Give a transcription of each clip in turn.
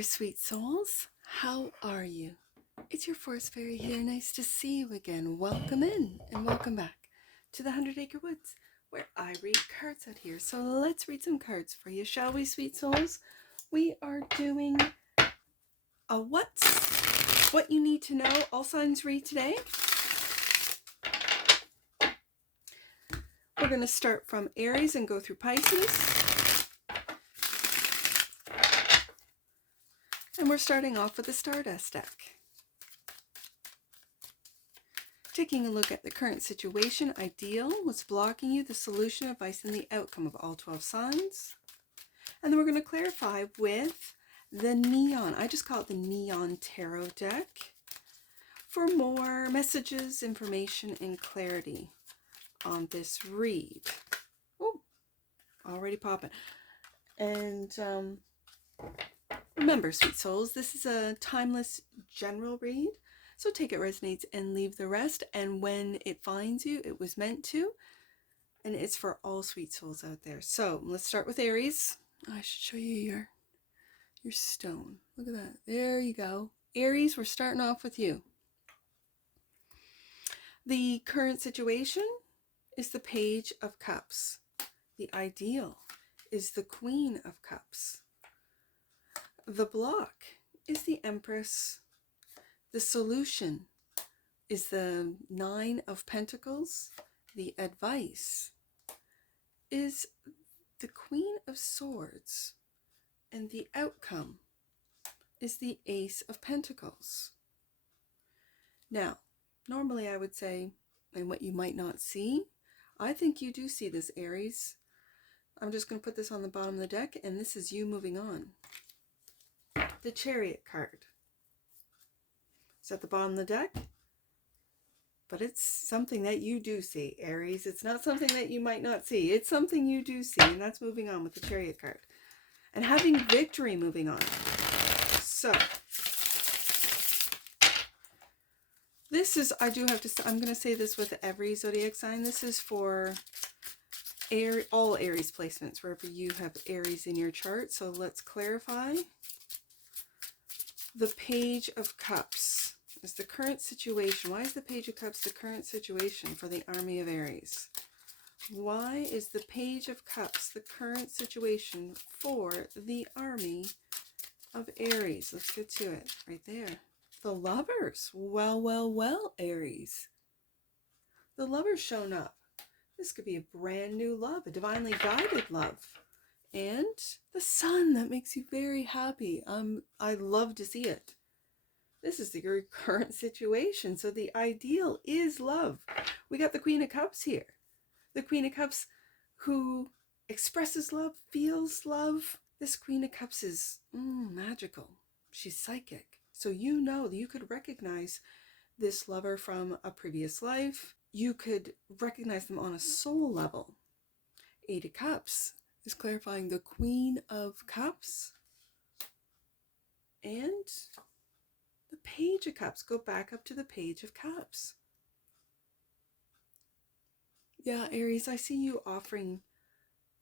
there, sweet souls. How are you? It's your forest fairy here. Nice to see you again. Welcome in and welcome back to the 100-Acre Woods, where I read cards out here. So let's read some cards for you, shall we, sweet souls? We are doing a what you need to know all signs read today. We're going to start from Aries and go through Pisces. And we're starting off with the Stardust deck. Taking a look at the current situation, ideal, what's blocking you, the solution, advice, and the outcome of all 12 signs. And then we're going to clarify with the Neon. I just call it the Neon Tarot deck for more messages, information, and clarity on this read. Oh, already popping. And remember, sweet souls, this is a timeless general read. So take it resonates and leave the rest. And when it finds you, it was meant to. And it's for all sweet souls out there. So let's start with Aries. I should show you your stone. Look at that. There you go. Aries, we're starting off with you. The current situation is the Page of Cups. The ideal is the Queen of Cups. The block is the Empress. The solution is the Nine of Pentacles. The advice is the Queen of Swords. And the outcome is the Ace of Pentacles. Now, normally I would say, and what you might not see, I think you do see this, Aries. I'm just going to put this on the bottom of the deck, and this is you moving on. The Chariot card. It's at the bottom of the deck, but it's something that you do see, Aries. It's not something that you might not see. It's something you do see, and that's moving on with the Chariot card. And having victory moving on. So, this is, I do have to, I'm going to say this with every zodiac sign. This is for all Aries placements, wherever you have Aries in your chart. So let's clarify. The Page of Cups is the current situation. Why is the Page of Cups the current situation for the army of Aries? Why is the Page of Cups the current situation for the army of Aries? Let's get to it right there. The Lovers. Well, Aries. The Lovers shown up. This could be a brand new love, a divinely guided love. And the Sun, that makes you very happy. I love to see it. This is your current situation. So the ideal is love. We got the Queen of Cups here. The Queen of Cups who expresses love, feels love. This Queen of Cups is magical. She's psychic. So you know that you could recognize this lover from a previous life. You could recognize them on a soul level. Eight of Cups is clarifying the Queen of Cups. And the Page of Cups. Go back up to the Page of Cups. Yeah, Aries, I see you offering,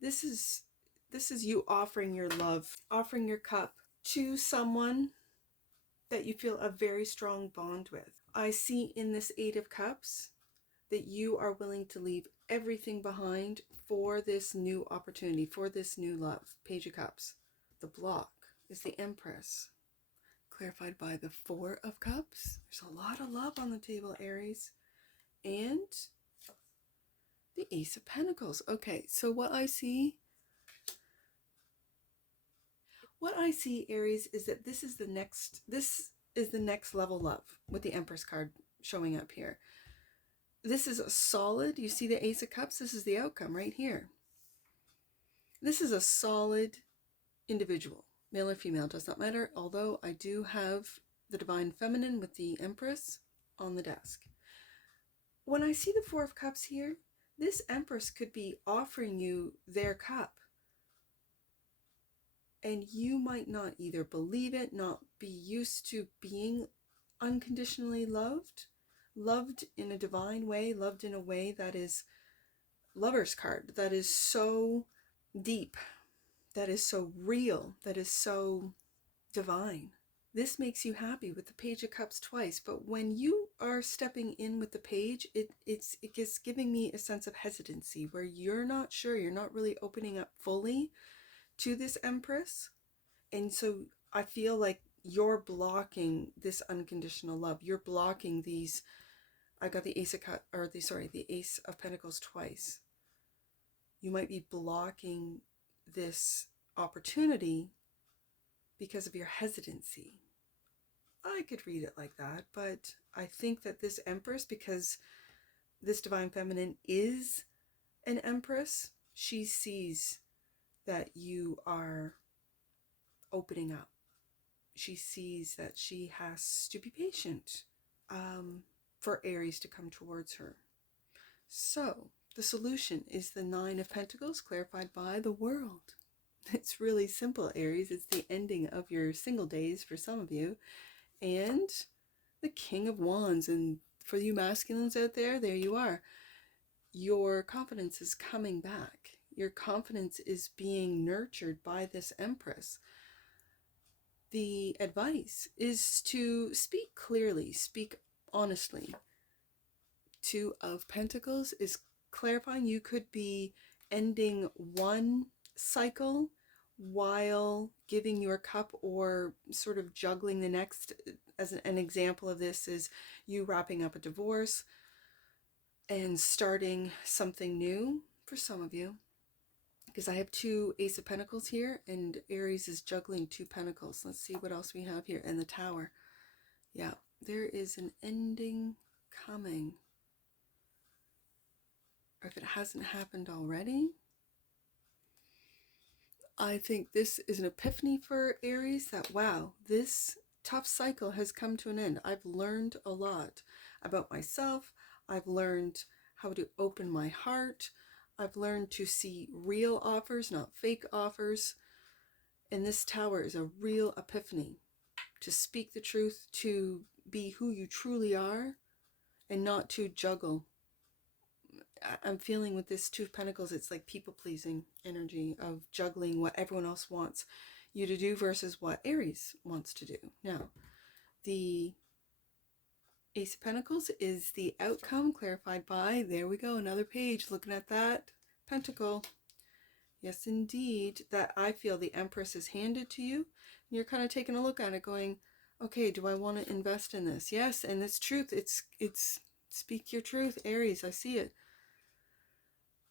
this is you offering your love, offering your cup to someone that you feel a very strong bond with. I see in this Eight of Cups that you are willing to leave everything behind for this new opportunity, for this new love. Page of Cups. The block is the Empress, clarified by the Four of Cups. There's a lot of love on the table, Aries. And the Ace of Pentacles. Okay, so what I see, Aries, is that this is the next level love with the Empress card showing up here. This is a solid, you see the Ace of Cups, this is the outcome right here. This is a solid individual, male or female, does not matter, although I do have the Divine Feminine with the Empress on the desk. When I see the Four of Cups here, this Empress could be offering you their cup. And you might not either believe it, not be used to being unconditionally loved in a divine way, loved in a way that is Lover's card, that is so deep, that is so real, that is so divine. This makes you happy with the Page of Cups twice, but when you are stepping in with the Page, it's giving me a sense of hesitancy where you're not sure, you're not really opening up fully to this Empress. And so I feel like you're blocking this unconditional love. You're blocking these, I got the Ace of Cups, or the Ace of Pentacles twice. You might be blocking this opportunity because of your hesitancy. I could read it like that, but I think that this Empress, because this Divine Feminine is an Empress, she sees that you are opening up. She sees that she has to be patient for Aries to come towards her. So the solution is the Nine of Pentacles, clarified by the World. It's really simple, Aries. It's the ending of your single days for some of you. And the King of Wands. And for you masculines out there, there you are. Your confidence is coming back. Your confidence is being nurtured by this Empress. The advice is to speak clearly, speak honestly. Two of Pentacles is clarifying. You could be ending one cycle while giving your cup, or sort of juggling the next. As an example of this is you wrapping up a divorce and starting something new for some of you. Because I have two Ace of Pentacles here, and Aries is juggling two Pentacles. Let's see what else we have here. And the Tower. Yeah, there is an ending coming. Or if it hasn't happened already, I think this is an epiphany for Aries that, wow, this tough cycle has come to an end. I've learned a lot about myself. I've learned how to open my heart. I've learned to see real offers, not fake offers. And this Tower is a real epiphany. To speak the truth, to be who you truly are, and not to juggle. I'm feeling with this Two of Pentacles, it's like people-pleasing energy of juggling what everyone else wants you to do versus what Aries wants to do. Now, the Ace of Pentacles is the outcome, clarified by, there we go, another page, looking at that Pentacle. Yes, indeed, that I feel the Empress is handed to you. And you're kind of taking a look at it going, okay, do I want to invest in this? Yes, and this truth, it's speak your truth, Aries, I see it.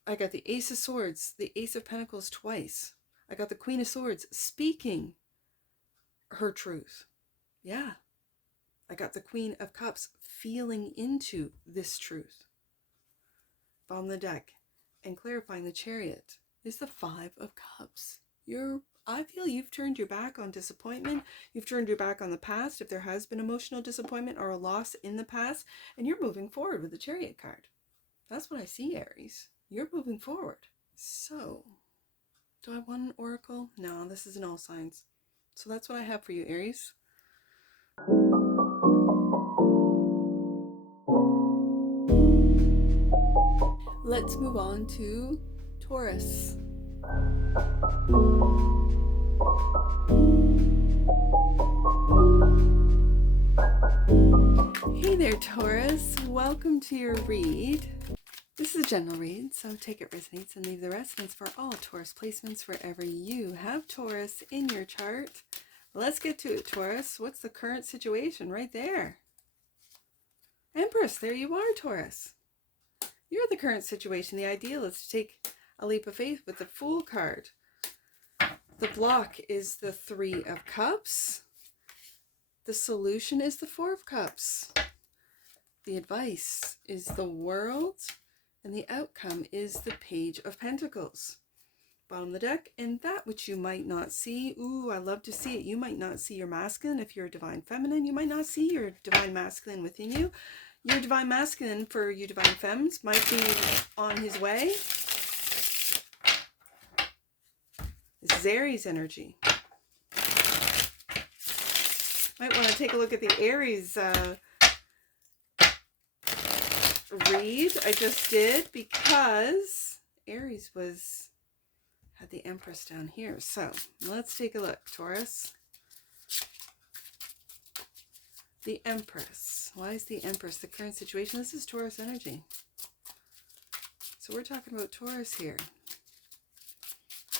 I got the Ace of Swords, the Ace of Pentacles twice. I got the Queen of Swords speaking her truth. Yeah. I got the Queen of Cups feeling into this truth. Bottom of the deck. And clarifying the Chariot is the Five of Cups. I feel you've turned your back on disappointment. You've turned your back on the past, if there has been emotional disappointment or a loss in the past, and you're moving forward with the Chariot card. That's what I see, Aries. You're moving forward. So, do I want an oracle? No, this is an all signs. So that's what I have for you, Aries. Let's move on to Taurus. Hey there, Taurus. Welcome to your read. This is a general read, so take it resonates and leave the rest. And it's for all Taurus placements wherever you have Taurus in your chart. Let's get to it, Taurus. What's the current situation right there? Empress, there you are, Taurus. You're the current situation. The ideal is to take a leap of faith with the Fool card. The block is the Three of Cups. The solution is the Four of Cups. The advice is the World. And the outcome is the Page of Pentacles. Bottom of the deck, and that which you might not see. Ooh, I love to see it. You might not see your masculine if you're a divine feminine. You might not see your divine masculine within you. Your divine masculine, for you divine femmes, might be on his way. This is Aries energy. Might want to take a look at the Aries read I just did, because Aries had the Empress down here. So let's take a look, Taurus. The Empress. Why is the Empress the current situation? This is Taurus energy. So we're talking about Taurus here.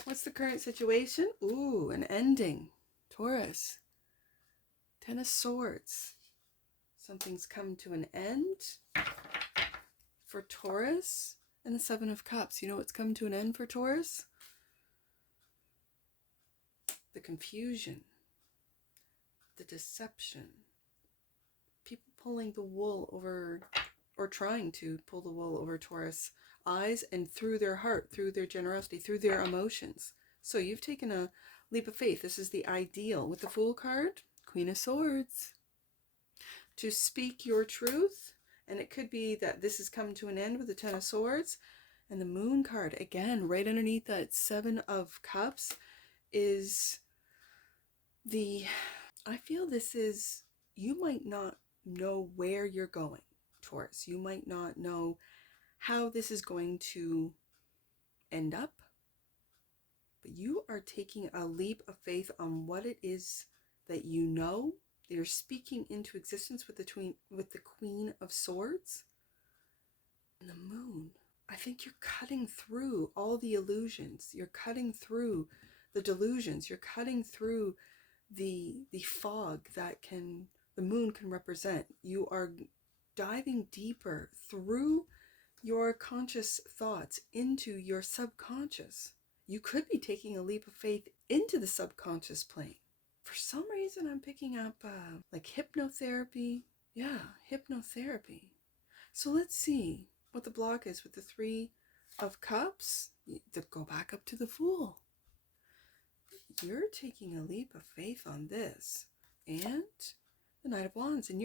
What's the current situation? Ooh, an ending. Taurus. Ten of Swords. Something's come to an end for Taurus. And the Seven of Cups. You know what's come to an end for Taurus? The confusion. The deception. People pulling the wool over, or trying to pull the wool over Taurus' eyes and through their heart, through their generosity, through their emotions. So you've taken a leap of faith. This is the ideal. With the Fool card, Queen of Swords. To speak your truth, and it could be that this has come to an end with the Ten of Swords. And the Moon card, again, right underneath that Seven of Cups, is the, I feel this is, you might not know where you're going, Taurus. You might not know how this is going to end up, but you are taking a leap of faith on what it is that you know. You're speaking into existence with the Queen of Swords and the Moon. I think you're cutting through all the illusions. You're cutting through the delusions. You're cutting through the fog that the Moon can represent. You are diving deeper through your conscious thoughts into your subconscious. You could be taking a leap of faith into the subconscious plane. For some reason, I'm picking up like hypnotherapy. Yeah, hypnotherapy. So let's see what the block is with the Three of Cups. Go back up to the Fool. You're taking a leap of faith on this. And the Knight of Wands. And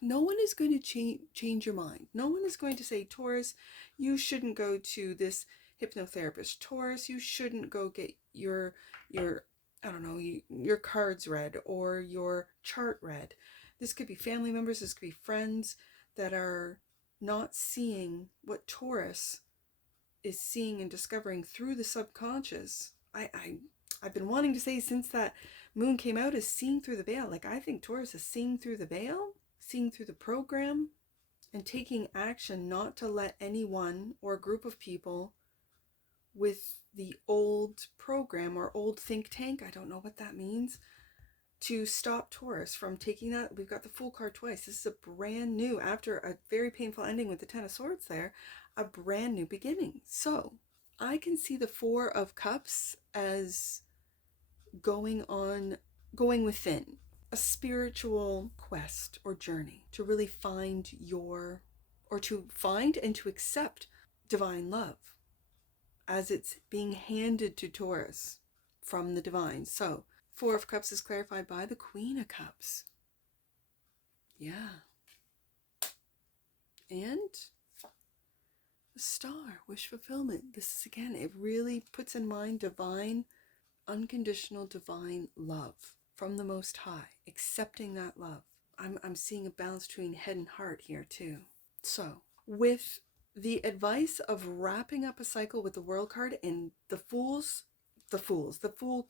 no one is going to change your mind. No one is going to say, Taurus, you shouldn't go to this hypnotherapist. Taurus, you shouldn't go get your I don't know, your cards read or your chart read. This could be family members, this could be friends that are not seeing what Taurus is seeing and discovering through the subconscious. I've been wanting to say since that Moon came out is seeing through the veil. Like, I think Taurus is seeing through the veil, seeing through the program, and taking action not to let anyone or a group of people with the old program or old think tank, I don't know what that means, to stop Taurus from taking that. We've got the Fool card twice. This is a brand new, after a very painful ending with the Ten of Swords there, a brand new beginning. So I can see the Four of Cups as going within, a spiritual quest or journey to really find and to accept divine love as it's being handed to Taurus from the divine. So Four of Cups is clarified by the Queen of Cups. Yeah. And the Star, wish fulfillment. This is, again, it really puts in mind divine, unconditional divine love from the Most High, accepting that love. I'm seeing a balance between head and heart here too. So with the advice of wrapping up a cycle with the World card and the Fool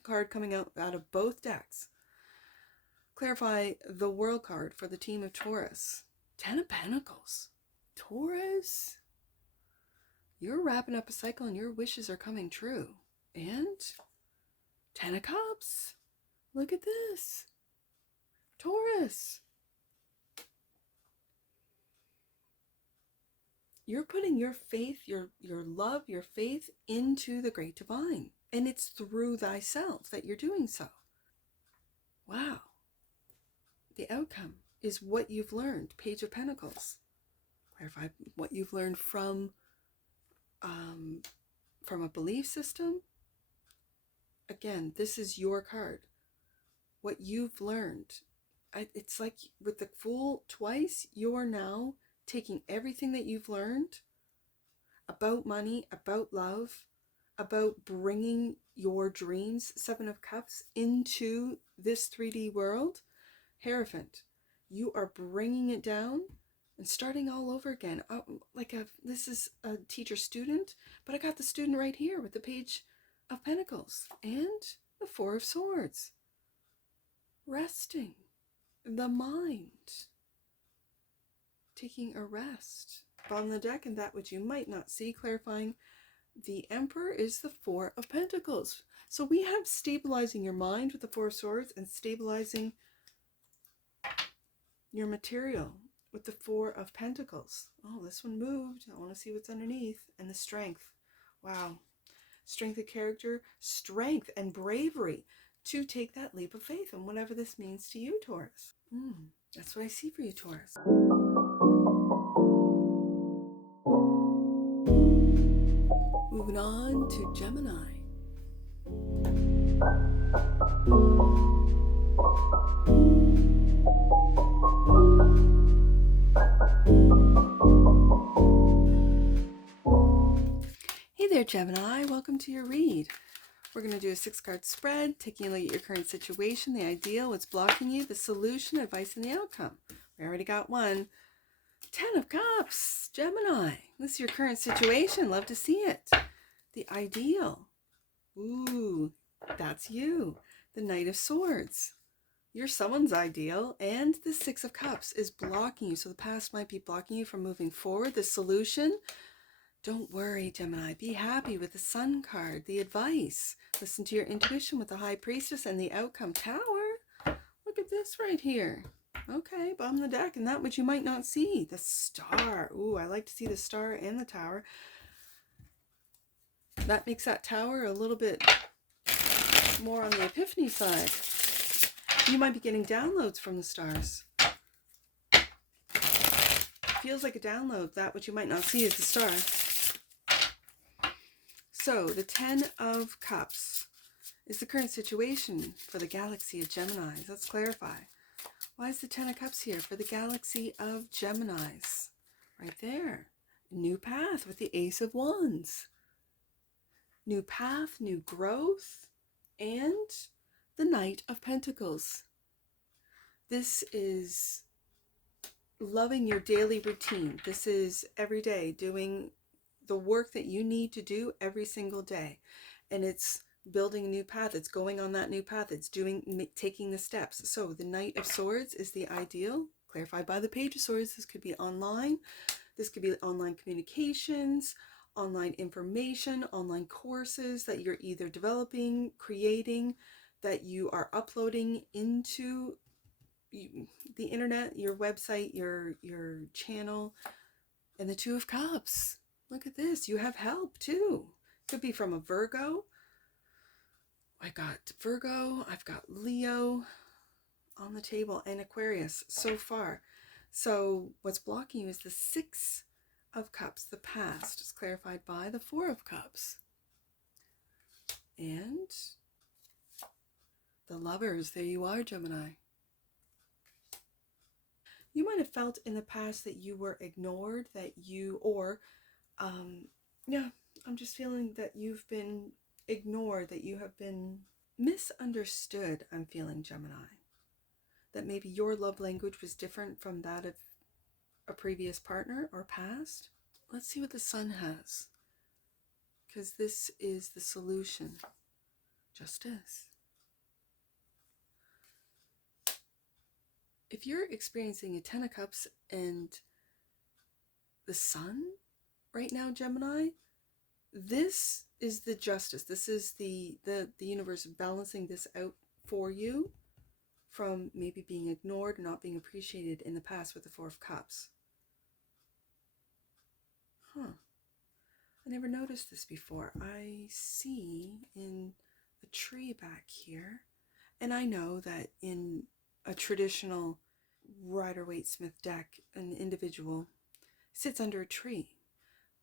card coming out of both decks, clarify the World card for the team of Taurus. Ten of Pentacles. Taurus, you're wrapping up a cycle and your wishes are coming true. And Ten of Cups. Look at this. Taurus. You're putting your faith, your love, your faith into the great divine. And it's through thyself that you're doing so. Wow. The outcome is what you've learned. Page of Pentacles. Clarify what you've learned from a belief system. Again, this is your card. What you've learned. It's like with the Fool twice, you're now taking everything that you've learned about money, about love, about bringing your dreams, Seven of Cups, into this 3D world. Hierophant, you are bringing it down and starting all over again. This is a teacher-student, but I got the student right here with the Page of Pentacles and the Four of Swords. Resting. the mind, taking a rest. Bottom of the deck, and that which you might not see, clarifying the Emperor is the Four of Pentacles. So we have stabilizing your mind with the Four of Swords and stabilizing your material with the Four of Pentacles. Oh, this one moved. I want to see what's underneath. And the Strength. Wow. Strength of character, strength and bravery to take that leap of faith, and whatever this means to you, Taurus. That's what I see for you, Taurus. Moving on to Gemini. Hey there, Gemini. Welcome to your read. We're going to do a 6-card spread, taking a look at your current situation, the ideal, what's blocking you, the solution, advice, and the outcome. We already got one. 10 of Cups, Gemini. This is your current situation. Love to see it. The ideal. Ooh, that's you. The Knight of Swords. You're someone's ideal. And the 6 of Cups is blocking you. So the past might be blocking you from moving forward. The solution. Don't worry, Gemini. Be happy with the Sun card, the advice. Listen to your intuition with the High Priestess and the outcome. Tower. Look at this right here. Okay, bottom of the deck. And that which you might not see. The Star. Ooh, I like to see the Star and the Tower. That makes that Tower a little bit more on the Epiphany side. You might be getting downloads from the stars. Feels like a download. That which you might not see is the Star. So, the 10 of Cups is the current situation for the galaxy of Geminis. Let's clarify. Why is the 10 of Cups here for the galaxy of Geminis? Right there. New path with the Ace of Wands. New path, new growth, and the Knight of Pentacles. This is loving your daily routine. This is every day doing the work that you need to do every single day, and it's building a new path. It's going on that new path. It's taking the steps. So the Knight of Swords is the ideal, clarified by the Page of Swords. This could be online. This could be online communications, online information, online courses that you're either developing, creating, that you are uploading into the internet, your website, your channel. And the 2 of Cups. Look at this. You have help too. Could be from a Virgo. I got Virgo. I've got Leo on the table and Aquarius so far. So what's blocking you is the 6 of Cups. The past is clarified by the 4 of Cups. And the Lovers. There you are, Gemini. You might have felt in the past that you were ignored, that you, or I'm just feeling that you've been ignored, that you have been misunderstood. I'm feeling, Gemini. That maybe your love language was different from that of a previous partner or past. Let's see what the Sun has, because this is the solution. Justice. If you're experiencing a 10 of Cups and the Sun right now, Gemini, this is the justice. This is the universe balancing this out for you from maybe being ignored, not being appreciated in the past with the 4 of Cups. I never noticed this before. I see in a tree back here, and I know that in a traditional Rider-Waite-Smith deck, an individual sits under a tree.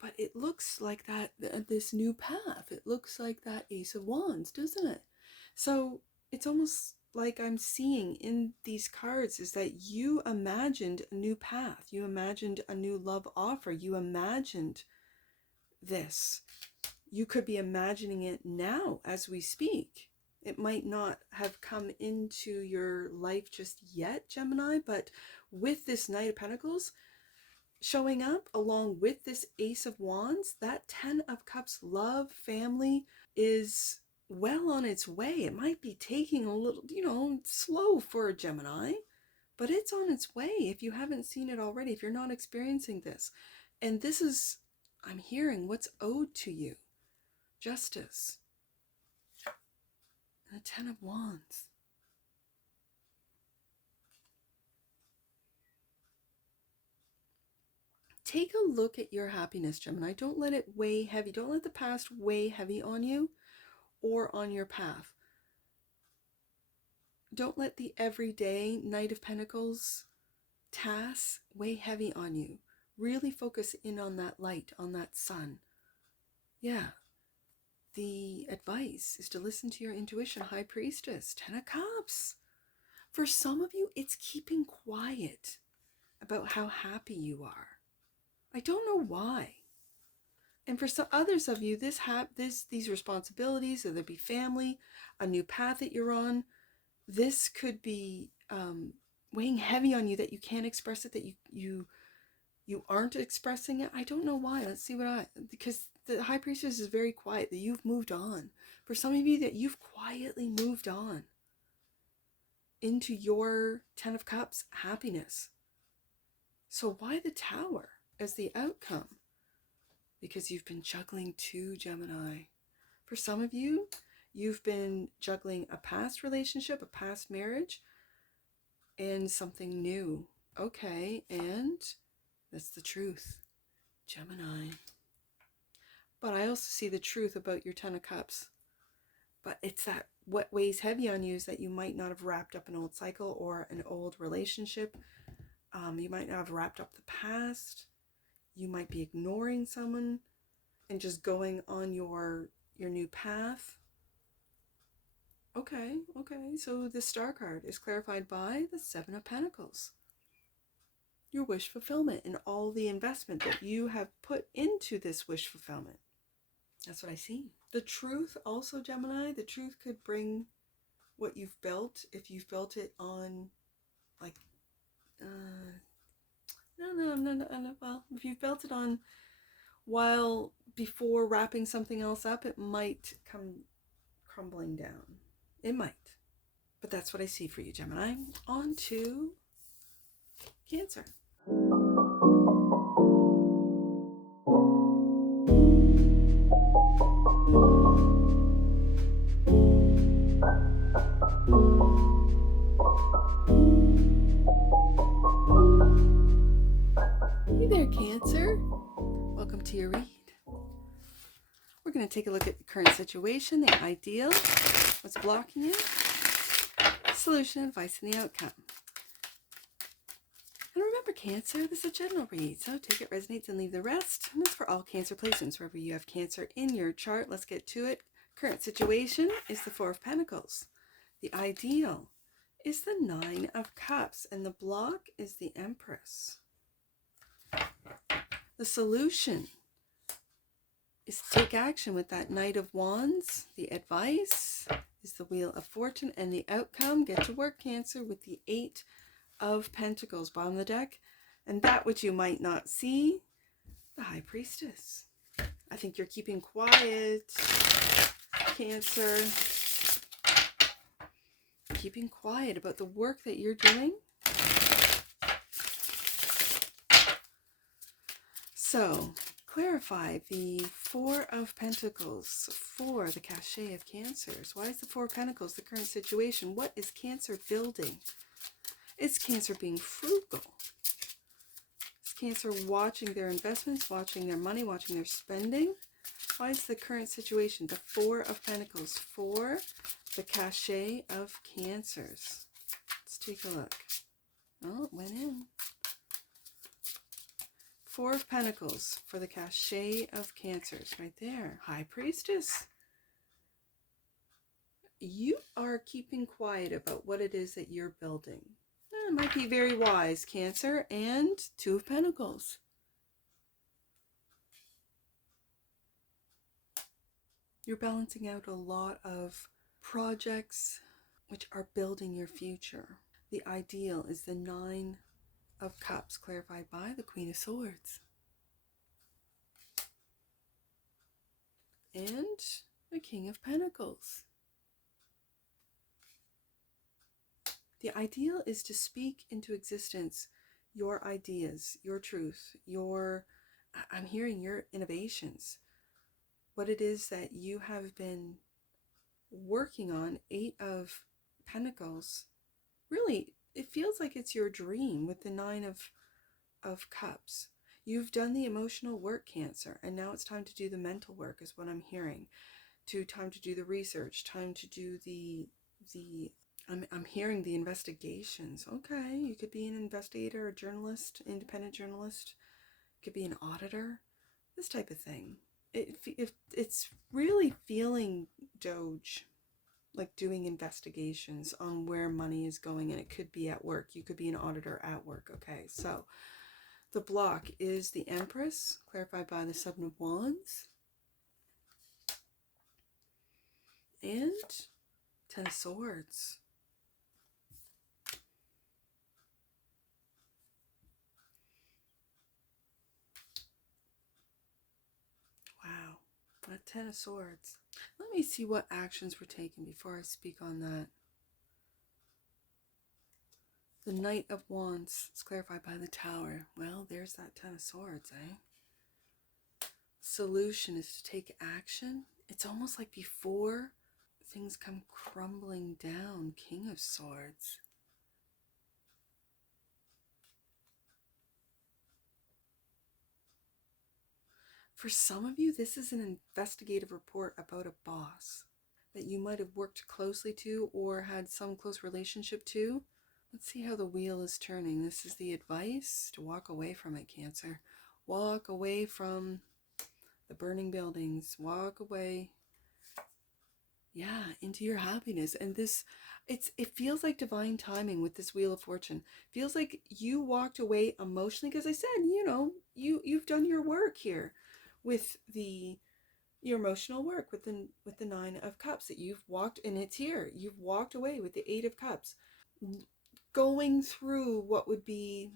But it looks like that, this new path. It looks like that Ace of Wands, doesn't it? So it's almost like I'm seeing in these cards is that you imagined a new path. You imagined a new love offer. You imagined this. You could be imagining it now as we speak. It might not have come into your life just yet, Gemini, but with this Knight of Pentacles showing up along with this Ace of Wands, that 10 of Cups love, family is well on its way. It might be taking a little, slow for a Gemini, But it's on its way if you haven't seen it already, if you're not experiencing this. And this is, I'm hearing, what's owed to you. Justice. And the Ten of Wands. Take a look at your happiness, Gemini. Don't let it weigh heavy. Don't let the past weigh heavy on you or on your path. Don't let the everyday Knight of Pentacles tasks weigh heavy on you. Really focus in on that light, on that sun. Yeah. The advice is to listen to your intuition. High Priestess, Ten of Cups. For some of you, it's keeping quiet about how happy you are. I don't know why. And for some others of you, these responsibilities, whether it be family, a new path that you're on, this could be weighing heavy on you, that you can't express it, that you aren't expressing it. I don't know why. Let's see because the High Priestess is very quiet, that you've moved on. For some of you, that you've quietly moved on into your Ten of Cups happiness. So why the Tower as the outcome? Because you've been juggling two, Gemini. For some of you, you've been juggling a past relationship, a past marriage, and something new. Okay, and that's the truth, Gemini. But I also see the truth about your Ten of Cups. But it's that what weighs heavy on you is that you might not have wrapped up an old cycle or an old relationship. You might not have wrapped up the past. You might be ignoring someone and just going on your new path. Okay. So the Star card is clarified by the Seven of Pentacles. Your wish fulfillment and all the investment that you have put into this wish fulfillment. That's what I see. The truth also, Gemini, the truth could bring what you've built, if you've built it on like, well, if you've built it on while before wrapping something else up, it might come crumbling down. It might. But that's what I see for you, Gemini. On to Cancer. Hey there, Cancer. Welcome to your read. We're going to take a look at the current situation, the ideal, what's blocking you, solution, advice, and the outcome. And remember, Cancer, this is a general read, so take it, resonates, and leave the rest. And it's for all Cancer placements, wherever you have Cancer in your chart. Let's get to it. Current situation is the Four of Pentacles. The ideal is the Nine of Cups, and the block is the Empress. The solution is to take action with that Knight of Wands. The advice is the Wheel of Fortune, and the outcome, get to work, Cancer, with the Eight of Pentacles, bottom of the deck. And that which you might not see, the High Priestess. I think you're keeping quiet, Cancer. Keeping quiet about the work that you're doing. So, clarify the Four of Pentacles for the cachet of Cancers. Why is the Four of Pentacles the current situation? What is Cancer building? Is Cancer being frugal? Is Cancer watching their investments, watching their money, watching their spending? Why is the current situation the Four of Pentacles for the cachet of Cancers? Let's take a look. Oh, it went in. Four of Pentacles for the cachet of Cancers, right there. High Priestess. You are keeping quiet about what it is that you're building. It might be very wise, Cancer. And Two of Pentacles. You're balancing out a lot of projects which are building your future. The ideal is the Nine of Cups, clarified by the Queen of Swords. And the King of Pentacles. The ideal is to speak into existence your ideas, your truth, I'm hearing your innovations, what it is that you have been working on. 8 of Pentacles. Really, it feels like it's your dream with the 9 of Cups. You've done the emotional work, Cancer, and now it's time to do the mental work, is what I'm hearing. Time to do the research, time to do the I'm hearing the investigations. Okay, you could be an investigator, a journalist, independent journalist. You could be an auditor, this type of thing. It's really feeling Doge, like doing investigations on where money is going, and it could be at work. You could be an auditor at work. Okay, so the block is the Empress, clarified by the 7 of Wands, and 10 of Swords. Wow, that 10 of Swords. Let me see what actions were taken before I speak on that. The Knight of Wands is clarified by the Tower. Well, there's that 10 of Swords, eh? Solution is to take action. It's almost like before things come crumbling down. King of Swords. For some of you, this is an investigative report about a boss that you might have worked closely to or had some close relationship to. Let's see how the wheel is turning. This is the advice to walk away from it, Cancer. Walk away from the burning buildings. Walk away, yeah, into your happiness. And this, it feels like divine timing with this Wheel of Fortune. Feels like you walked away emotionally, because I said, you've done your work here with your emotional work with the 9 of Cups that you've walked, and it's here. You've walked away with the 8 of Cups, going through what would be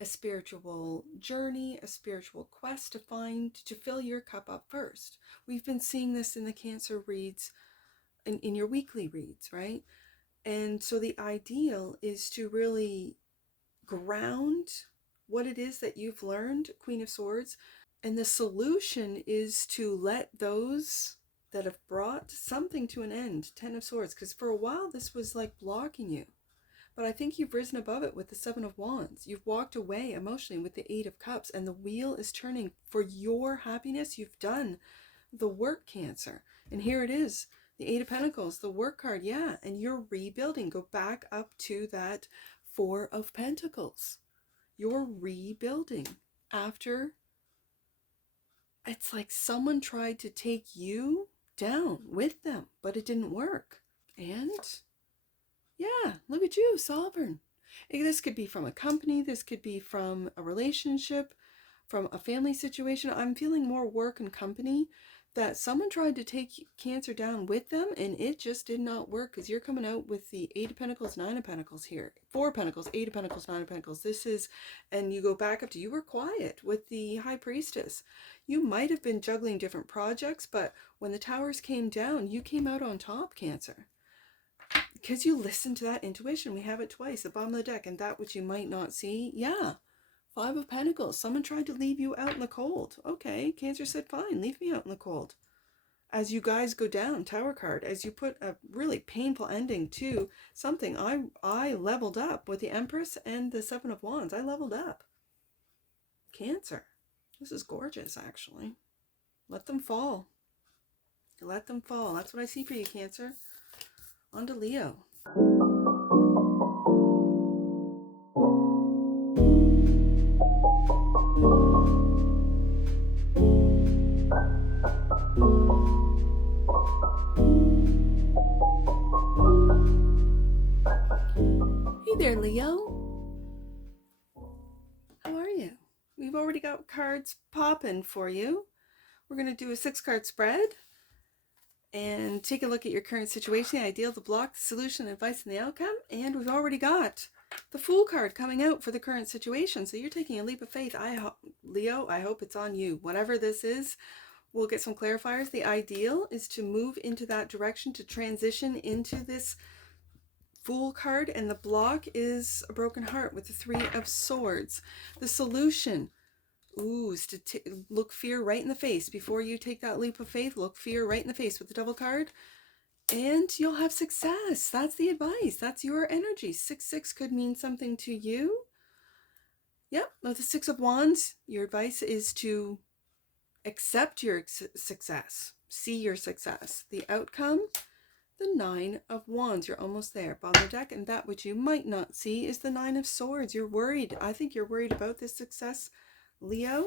a spiritual journey, a spiritual quest to fill your cup up first. We've been seeing this in the Cancer reads, in your weekly reads, right? And so the ideal is to really ground what it is that you've learned, Queen of Swords. And the solution is to let those that have brought something to an end, 10 of Swords, because for a while this was like blocking you. But I think you've risen above it with the 7 of Wands. You've walked away emotionally with the 8 of Cups, and the wheel is turning for your happiness. You've done the work, Cancer. And here it is, the 8 of Pentacles, the work card, yeah. And you're rebuilding. Go back up to that 4 of Pentacles. You're rebuilding after... It's like someone tried to take you down with them, but it didn't work. And yeah, look at you, sovereign. This could be from a company. This could be from a relationship, from a family situation. I'm feeling more work and company, that someone tried to take Cancer down with them, and it just did not work, because you're coming out with the 8 of Pentacles, 9 of Pentacles here. 4 of Pentacles, 8 of Pentacles, 9 of Pentacles. This is, and you go back up to, you were quiet with the High Priestess. You might have been juggling different projects, but when the towers came down, you came out on top, Cancer. Because you listened to that intuition. We have it twice, the bottom of the deck, and that which you might not see. Yeah. 5 of Pentacles. Someone tried to leave you out in the cold. Okay, Cancer said, fine, leave me out in the cold. As you guys go down, Tower card, as you put a really painful ending to something, I leveled up with the Empress and the 7 of Wands. I leveled up. Cancer. This is gorgeous, actually. Let them fall. Let them fall. That's what I see for you, Cancer. On to Leo. Hey there, Leo. How are you? We've already got cards popping for you. We're going to do a 6-card spread and take a look at your current situation, the ideal, the block, the solution, advice, and the outcome. And we've already got the Fool card coming out for the current situation. So you're taking a leap of faith. Leo, I hope it's on you. Whatever this is, we'll get some clarifiers. The ideal is to move into that direction, to transition into this Fool card, and the block is a broken heart with the Three of Swords. The solution, ooh, is to look fear right in the face. Before you take that leap of faith, look fear right in the face with the Devil card, and you'll have success. That's the advice. That's your energy. 6-6 could mean something to you. Yep, with the Six of Wands, your advice is to accept your success. See your success. The outcome, the Nine of Wands. You're almost there. Bottom of the deck. And that which you might not see is the Nine of Swords. You're worried. I think you're worried about this success, Leo.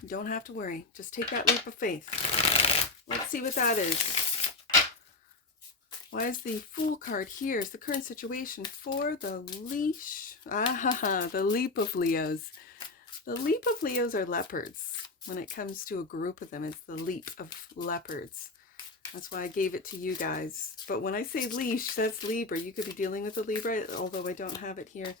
You don't have to worry. Just take that leap of faith. Let's see what that is. Why is the Fool card here? Is the current situation for the leash? The leap of Leos. The leap of Leos are leopards. When it comes to a group of them, it's the leap of leopards. That's why I gave it to you guys. But when I say leash, that's Libra. You could be dealing with a Libra, although I don't have it here.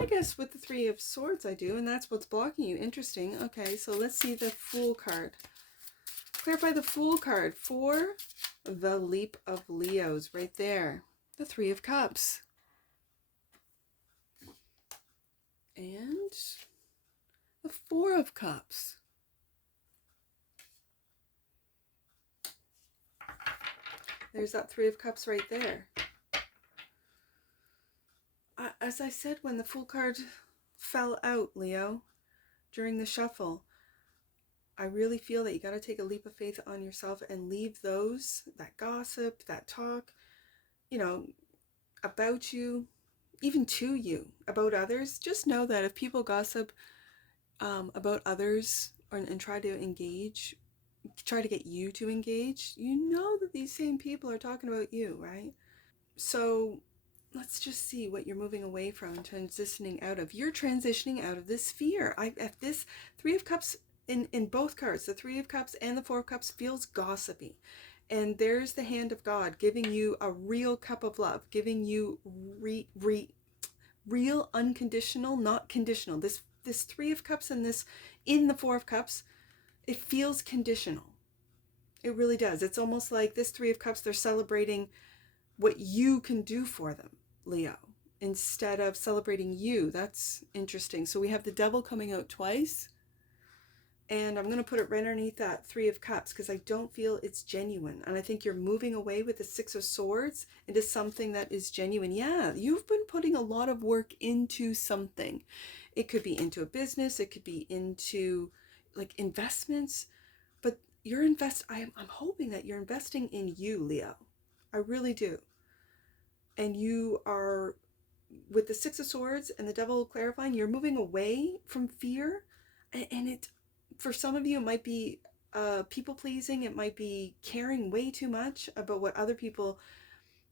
I guess with the Three of Swords I do, and that's what's blocking you. Interesting. Okay, so let's see the Fool card. Clarify the Fool card for the leap of Leos right there. The Three of Cups. And the Four of Cups. There's that Three of Cups right there. As I said, when the Fool card fell out, Leo, during the shuffle, I really feel that you got to take a leap of faith on yourself and leave that gossip, that talk, about you, even to you, about others. Just know that if people gossip about others and try to engage, try to get you to engage, you know that these same people are talking about you, right? So let's just see what you're moving away from, transitioning out of. You're transitioning out of this fear. At this Three of Cups in both cards, the Three of Cups and the Four of Cups feels gossipy. And there's the hand of God giving you a real cup of love, giving you real unconditional, not conditional. This Three of Cups and this in the Four of Cups, it feels conditional. It really does. It's almost like this Three of Cups, they're celebrating what you can do for them, Leo, instead of celebrating you. That's interesting. So we have the Devil coming out twice. And I'm going to put it right underneath that Three of Cups because I don't feel it's genuine. And I think you're moving away with the Six of Swords into something that is genuine. Yeah, you've been putting a lot of work into something. It could be into a business. It could be into like investments. But I'm hoping that you're investing in you, Leo. I really do. And you are, with the Six of Swords and the Devil clarifying, you're moving away from fear. And it, for some of you, it might be people pleasing. It might be caring way too much about what other people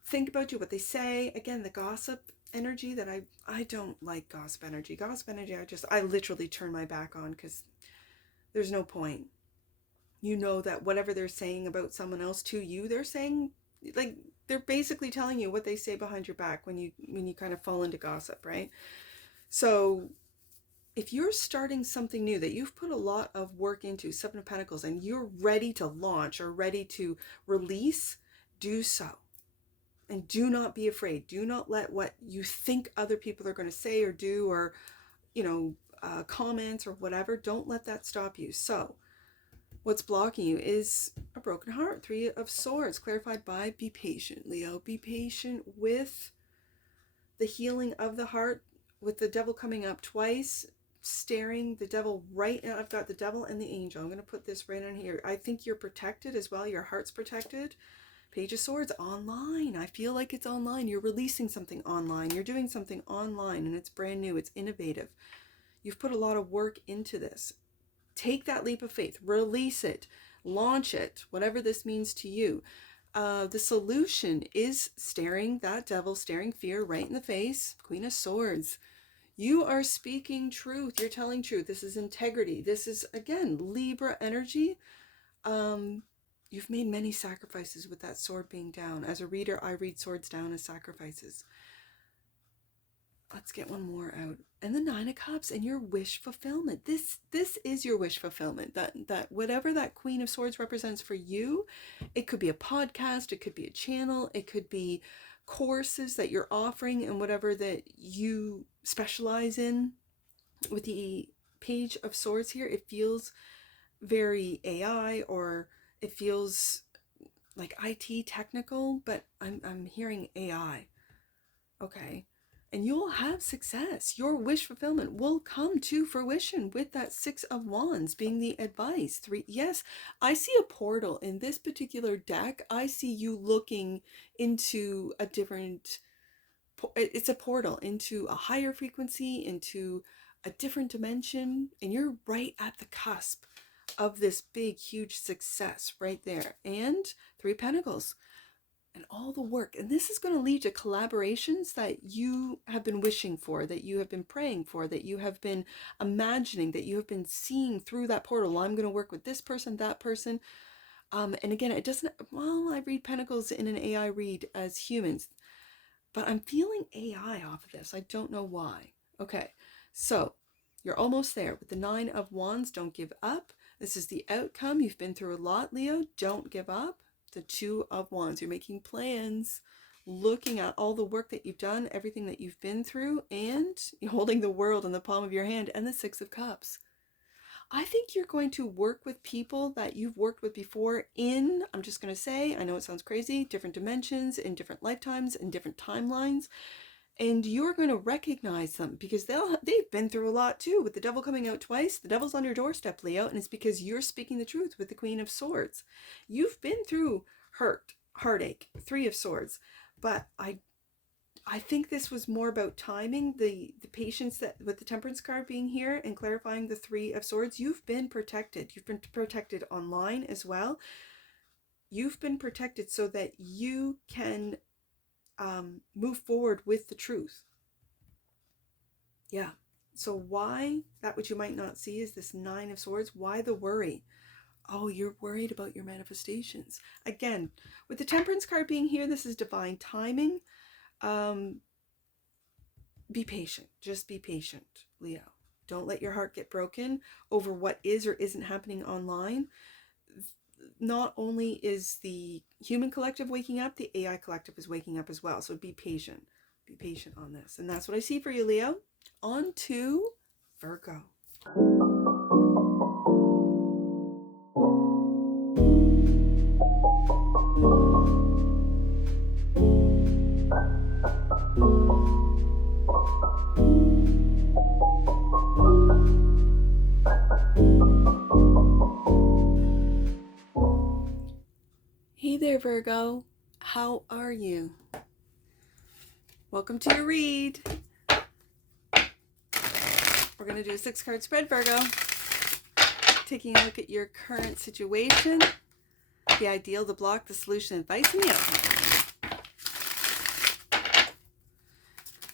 think about you, what they say. Again, the gossip energy that I don't like. Gossip energy, I literally turn my back on because there's no point. You know that whatever they're saying about someone else to you, they're saying, like, they're basically telling you what they say behind your back when you kind of fall into gossip, right? So if you're starting something new that you've put a lot of work into, Seven of Pentacles, and you're ready to launch or ready to release, do so. And do not be afraid. Do not let what you think other people are going to say or do, or, comments or whatever, don't let that stop you. So what's blocking you is a broken heart. Three of Swords, clarified by be patient, Leo. Be patient with the healing of the heart, with the Devil coming up twice, staring the Devil right, and I've got the Devil and the Angel. I'm going to put this right in here. I think you're protected as well. Your heart's protected. Page of Swords, online. I feel like it's online. You're releasing something online. You're doing something online, and it's brand new. It's innovative. You've put a lot of work into this. Take that leap of faith. Release it. Launch it. Whatever this means to you. The solution is staring that Devil, staring fear right in the face. Queen of Swords. You are speaking truth. You're telling truth. This is integrity. This is, again, Libra energy. You've made many sacrifices with that sword being down. As a reader, I read swords down as sacrifices. Let's get one more out. And the Nine of Cups and your wish fulfillment. This is your wish fulfillment. That whatever that Queen of Swords represents for you, it could be a podcast, it could be a channel, it could be courses that you're offering and whatever that you specialize in. With the Page of Swords here, it feels very AI, or it feels like IT technical, but I'm hearing AI. Okay. And you'll have success. Your wish fulfillment will come to fruition with that Six of Wands being the advice. 3, yes, I see a portal in this particular deck. I see you looking into a different, it's a portal into a higher frequency, into a different dimension, and you're right at the cusp of this big, huge success right there. And 3 Pentacles. And all the work, and this is going to lead to collaborations that you have been wishing for, that you have been praying for, that you have been imagining, that you have been seeing through that portal. I'm going to work with this person, that person. And again, it doesn't, well, I read Pentacles in an AI read as humans, but I'm feeling AI off of this. I don't know why. Okay, so you're almost there with the 9 of Wands. Don't give up. This is the outcome. You've been through a lot, Leo. Don't give up. The 2 of Wands. You're making plans, looking at all the work that you've done, everything that you've been through, and you're holding the world in the palm of your hand. And the 6 of Cups. I think you're going to work with people that you've worked with before in, I'm just going to say, I know it sounds crazy, different dimensions, in different lifetimes, in different timelines. And you're going to recognize them because they've been through a lot too. With the Devil coming out twice, the Devil's on your doorstep, Leo, and it's because you're speaking the truth with the Queen of Swords. You've been through heartache, 3 of Swords, but I think this was more about timing, the patience that with the Temperance card being here and clarifying the 3 of Swords. You've been protected. You've been protected online as well. You've been protected so that you can move forward with the truth. Yeah. So why, that which you might not see is this 9 of Swords. Why the worry? Oh, you're worried about your manifestations. Again, with the Temperance card being here, this is divine timing. Be patient. Just be patient, Leo. Don't let your heart get broken over what is or isn't happening online. Not only is the human collective waking up, the AI collective is waking up as well. So be patient. Be patient on this. And that's what I see for you, Leo. On to Virgo. Hey there, Virgo. How are you? Welcome to your read. We're going to do a 6-card spread, Virgo. Taking a look at your current situation, the ideal, the block, the solution, advice, and the outcome.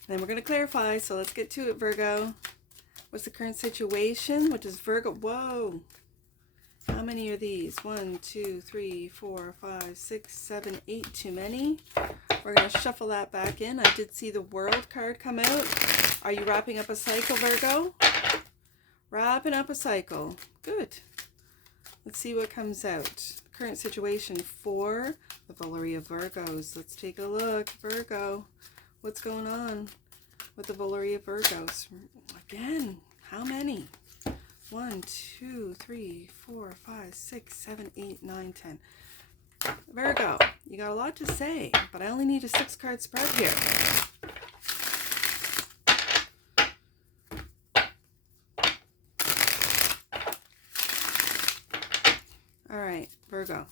Then we're going to clarify, so let's get to it, Virgo. What's the current situation? What does Virgo... Whoa! How many are these? 1, 2, 3, 4, 5, 6, 7, 8. Too many. We're going to shuffle that back in. I did see the World card come out. Are you wrapping up a cycle, Virgo? Wrapping up a cycle. Good. Let's see what comes out. Current situation for the Valerie of Virgos. Let's take a look. Virgo, what's going on with the Valerie of Virgos? Again, how many? 1, 2, 3, 4, 5, 6, 7, 8, 9, 10. Virgo, you got a lot to say, but I only need a 6-card spread here. All right, Virgo.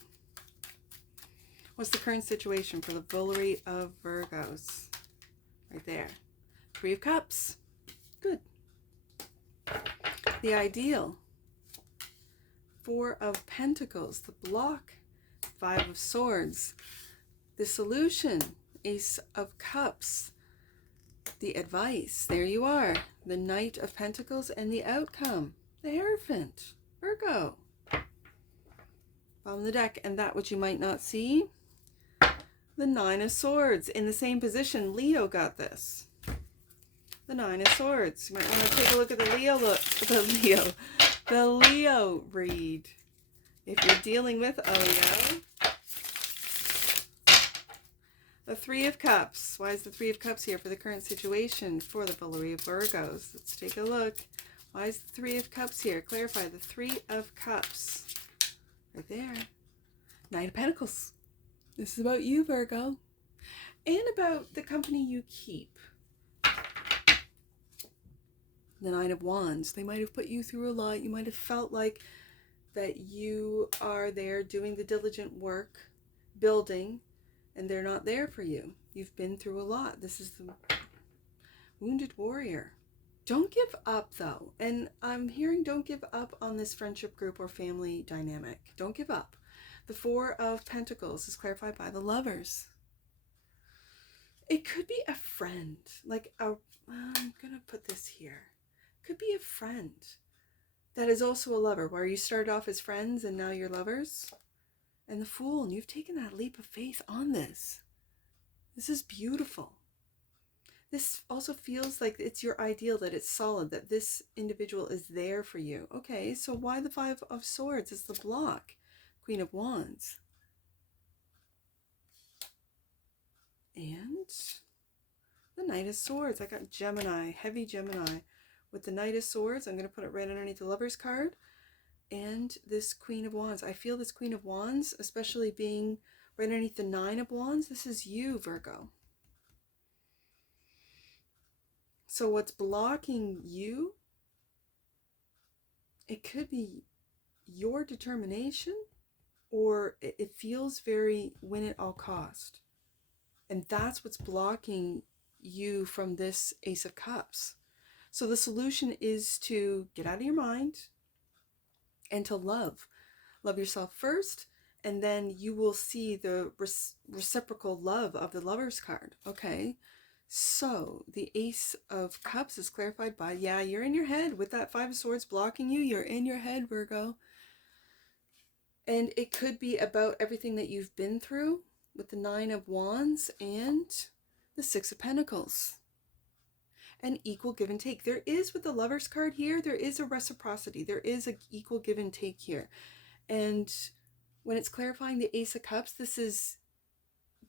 What's the current situation for the Valerie of Virgos? Right there. 3 of Cups. Good. The ideal. 4 of Pentacles. The block. 5 of Swords. The solution. Ace of Cups. The advice. There you are. The Knight of Pentacles and the outcome. The Hierophant. Virgo. Bottom of the deck. And that which you might not see. The 9 of Swords. In the same position. Leo got this. The 9 of Swords. You might want to take a look at the Leo read. If you're dealing with a Leo. The Three of Cups. Why is the Three of Cups here for the current situation for the Valerie of Virgos? Let's take a look. Why is the Three of Cups here? Clarify the Three of Cups. Right there. Nine of Pentacles. This is about you, Virgo. And about the company you keep. The Nine of Wands. They might have put you through a lot. You might have felt like that you are there doing the diligent work, building, and they're not there for you. You've been through a lot. This is the Wounded Warrior. Don't give up, though. And I'm hearing don't give up on this friendship group or family dynamic. Don't give up. The Four of Pentacles is clarified by the Lovers. It could be a friend. Like I'm going to put this here. Could be a friend that is also a lover, where you started off as friends and now you're lovers. And the Fool, and you've taken that leap of faith on this. This is beautiful. This also feels like it's your ideal, that it's solid, that this individual is there for you. Okay, so why the Five of Swords is the block? Queen of Wands. And the Knight of Swords. I got Gemini, heavy Gemini. With the Knight of Swords, I'm going to put it right underneath the Lover's card. And this Queen of Wands. I feel this Queen of Wands, especially being right underneath the Nine of Wands. This is you, Virgo. So what's blocking you? It could be your determination, or it feels very win at all cost. And that's what's blocking you from this Ace of Cups. So the solution is to get out of your mind and to love. Love yourself first, and then you will see the reciprocal love of the Lover's card. Okay, so the Ace of Cups is clarified by, yeah, you're in your head with that Five of Swords blocking you. You're in your head, Virgo. And it could be about everything that you've been through with the Nine of Wands and the Six of Pentacles. An equal give and take. There is, with the Lover's card here, there is a reciprocity. There is an equal give and take here. And when it's clarifying the Ace of Cups, this is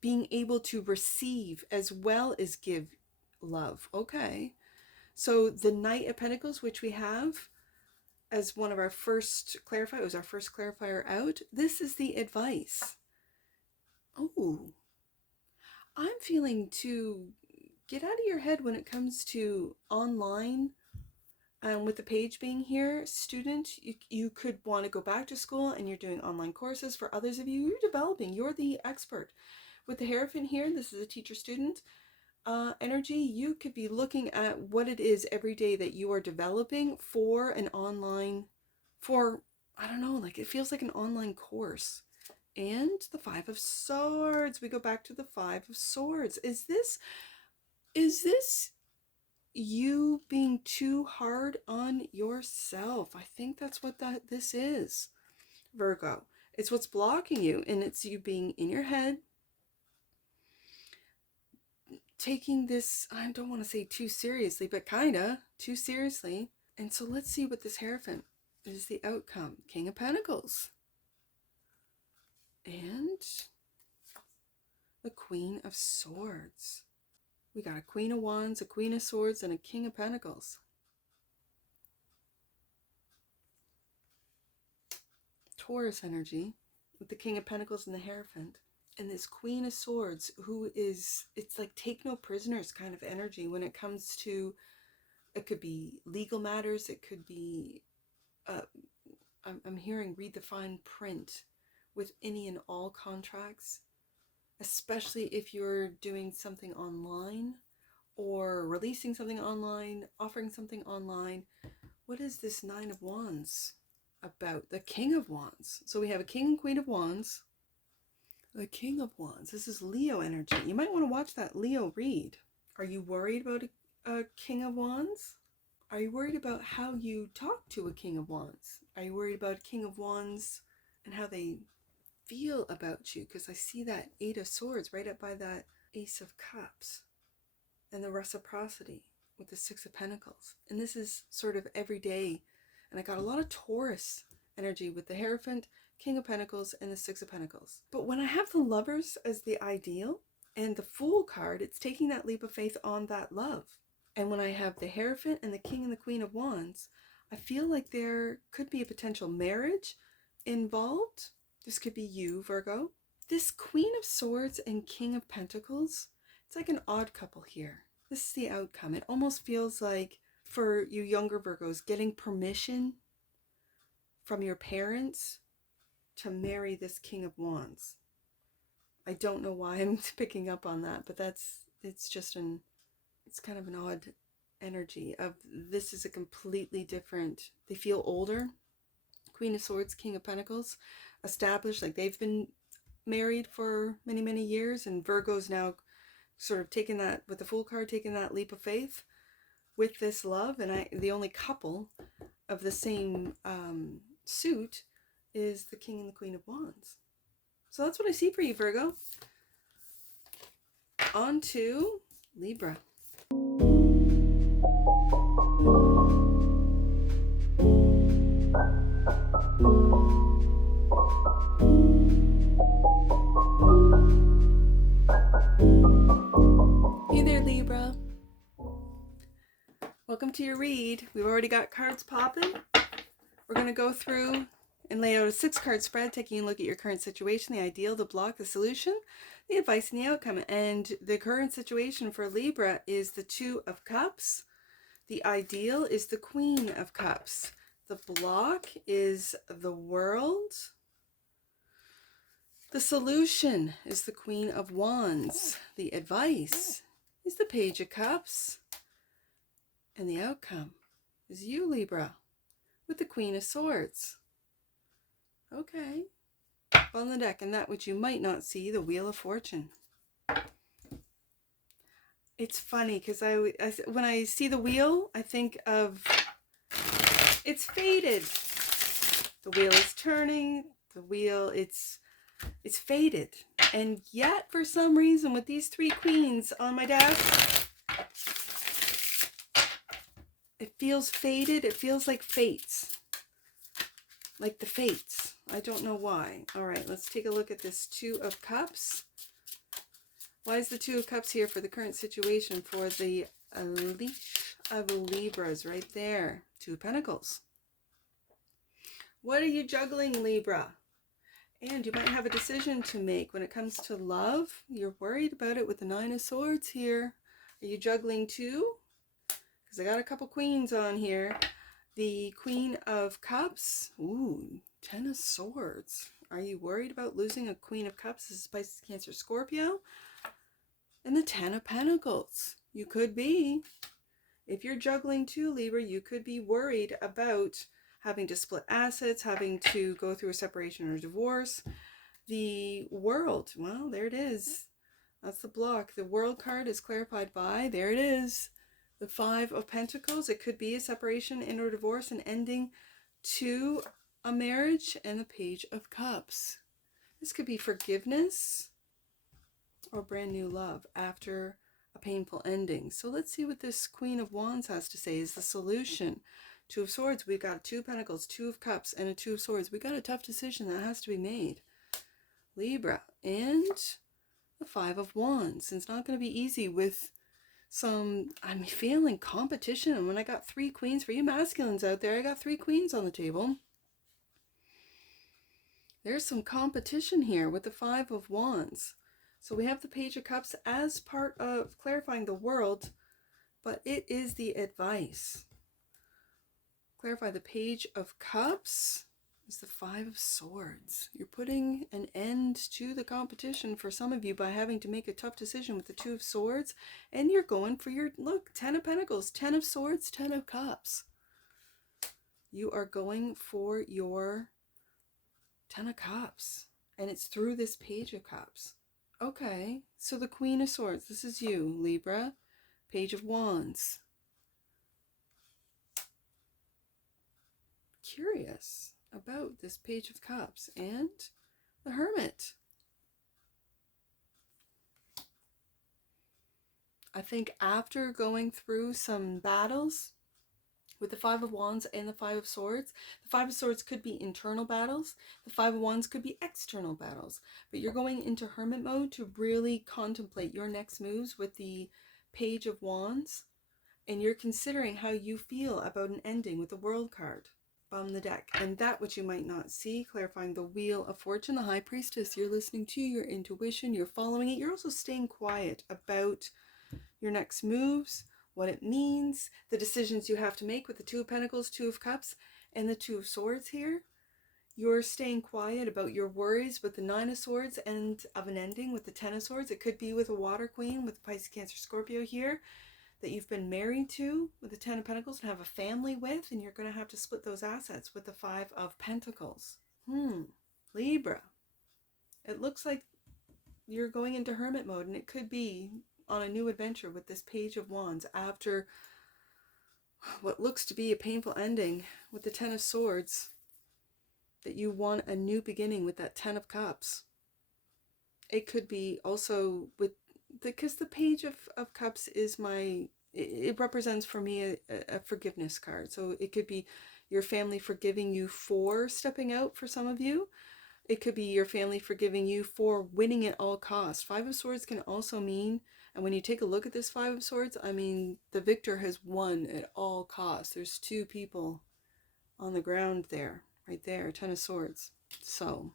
being able to receive as well as give love. Okay. So the Knight of Pentacles, which we have as one of our first clarifiers, it was our first clarifier out. This is the advice. Oh, I'm feeling to get out of your head when it comes to online. With the page being here, student, you could want to go back to school and you're doing online courses. For others of you, you're developing. You're the expert. With the Hierophant here, this is a teacher-student energy. You could be looking at what it is every day that you are developing for an online, I don't know, like it feels like an online course. And the Five of Swords. We go back to the Five of Swords. Is this you being too hard on yourself? I think that's what this is, Virgo. It's what's blocking you, and it's you being in your head, taking this, I don't want to say too seriously, but kinda too seriously. And so let's see what this Hierophant is the outcome. King of Pentacles. And the Queen of Swords. We got a Queen of Wands, a Queen of Swords, and a King of Pentacles. Taurus energy with the King of Pentacles and the Hierophant. And this Queen of Swords, who is, it's like take no prisoners kind of energy when it comes to, it could be legal matters, it could be, I'm hearing read the fine print with any and all contracts, especially if you're doing something online or releasing something online, offering something online. What is this Nine of Wands about? The King of Wands. So we have a King and Queen of Wands. The King of Wands. This is Leo energy. You might want to watch that Leo read. Are you worried about a King of Wands? Are you worried about how you talk to a King of Wands? Are you worried about King of Wands and how they feel about you? Because I see that Eight of Swords right up by that Ace of Cups. And the reciprocity with the Six of Pentacles. And this is sort of every day. And I got a lot of Taurus energy with the Hierophant, King of Pentacles, and the Six of Pentacles. But when I have the Lovers as the ideal, And the Fool card, it's taking that leap of faith on that love. And when I have the Hierophant and the King and the Queen of Wands, I feel like there could be a potential marriage involved. This could be you, Virgo. This Queen of Swords and King of Pentacles, it's like an odd couple here. This is the outcome. It almost feels like, for you younger Virgos, getting permission from your parents to marry this King of Wands. I don't know why I'm picking up on that, but it's kind of an odd energy of this is a completely different, they feel older. Queen of Swords, King of Pentacles, established, like they've been married for many, many years, and Virgo's now sort of taking that, with the Fool card, taking that leap of faith with this love. And the only couple of the same suit is the King and the Queen of Wands. So that's what I see for you, Virgo. On to Libra. Hey there, Libra. Welcome to your read. We've already got cards popping. We're going to go through and lay out a 6-card spread, taking a look at your current situation, the ideal, the block, the solution, the advice, and the outcome. And the current situation for Libra is the 2 of Cups. The ideal is the Queen of Cups. The block is the World. The solution is the Queen of Wands. The advice is the Page of Cups. And the outcome is you, Libra, with the Queen of Swords. Okay. On the deck, and that which you might not see, the Wheel of Fortune. It's funny because when I see the wheel, I think of it's faded. The wheel is turning. The wheel, it's faded. And yet, for some reason, with these 3 queens on my desk, it feels faded. It feels like fates. Like the fates. I don't know why. All right, let's take a look at this 2 of Cups. Why is the 2 of Cups here for the current situation for the leash of Libras right there? 2 of Pentacles. What are you juggling, Libra? And you might have a decision to make when it comes to love. You're worried about it with the 9 of Swords here. Are you juggling too? Because I got a couple queens on here. The Queen of Cups. Ooh, 10 of Swords. Are you worried about losing a Queen of Cups? This is Pisces, Cancer, Scorpio. And the 10 of Pentacles. You could be. If you're juggling too, Libra, you could be worried about having to split assets, having to go through a separation or divorce. The World, well, there it is. That's the block. The World card is clarified by, there it is, the 5 of Pentacles. It could be a separation and or divorce and ending to a marriage, and the Page of Cups. This could be forgiveness or brand new love after a painful ending. So let's see what this Queen of Wands has to say is the solution. 2 of Swords, we've got 2 of Pentacles, 2 of Cups, and a 2 of Swords. We got a tough decision that has to be made, Libra. And the 5 of Wands. It's not going to be easy with some, I'm feeling competition. And when I got 3 queens, for you masculines out there, I got 3 queens on the table. There's some competition here with the 5 of Wands. So we have the Page of Cups as part of clarifying the World, but it is the advice. Clarify the Page of Cups is the 5 of Swords. You're putting an end to the competition for some of you by having to make a tough decision with the 2 of Swords, and you're going for your, look, 10 of Pentacles, 10 of Swords, 10 of Cups. You are going for your 10 of Cups, and it's through this Page of Cups. Okay, so the Queen of Swords, this is you, Libra. Page of Wands. Curious about this Page of Cups and the Hermit. I think after going through some battles, with the Five of Wands and the Five of Swords. The Five of Swords could be internal battles. The Five of Wands could be external battles. But you're going into hermit mode to really contemplate your next moves with the Page of Wands. And you're considering how you feel about an ending with the World card on the deck. And that which you might not see, clarifying the Wheel of Fortune, the High Priestess. You're listening to your intuition. You're following it. You're also staying quiet about your next moves, what it means, the decisions you have to make with the Two of Pentacles, Two of Cups, and the Two of Swords here. You're staying quiet about your worries with the Nine of Swords and of an ending with the Ten of Swords. It could be with a Water Queen, with Pisces, Cancer, Scorpio here, that you've been married to with the Ten of Pentacles and have a family with, and you're going to have to split those assets with the Five of Pentacles. Libra. It looks like you're going into hermit mode, and it could be on a new adventure with this Page of Wands after what looks to be a painful ending with the Ten of Swords, that you want a new beginning with that Ten of Cups. It could be also with, because the Page of Cups is it represents for me a forgiveness card. So it could be your family forgiving you for stepping out for some of you. It could be your family forgiving you for winning at all costs. Five of Swords can also mean, and when you take a look at this Five of Swords, I mean, the victor has won at all costs. There's two people on the ground there, right there, Ten of Swords. So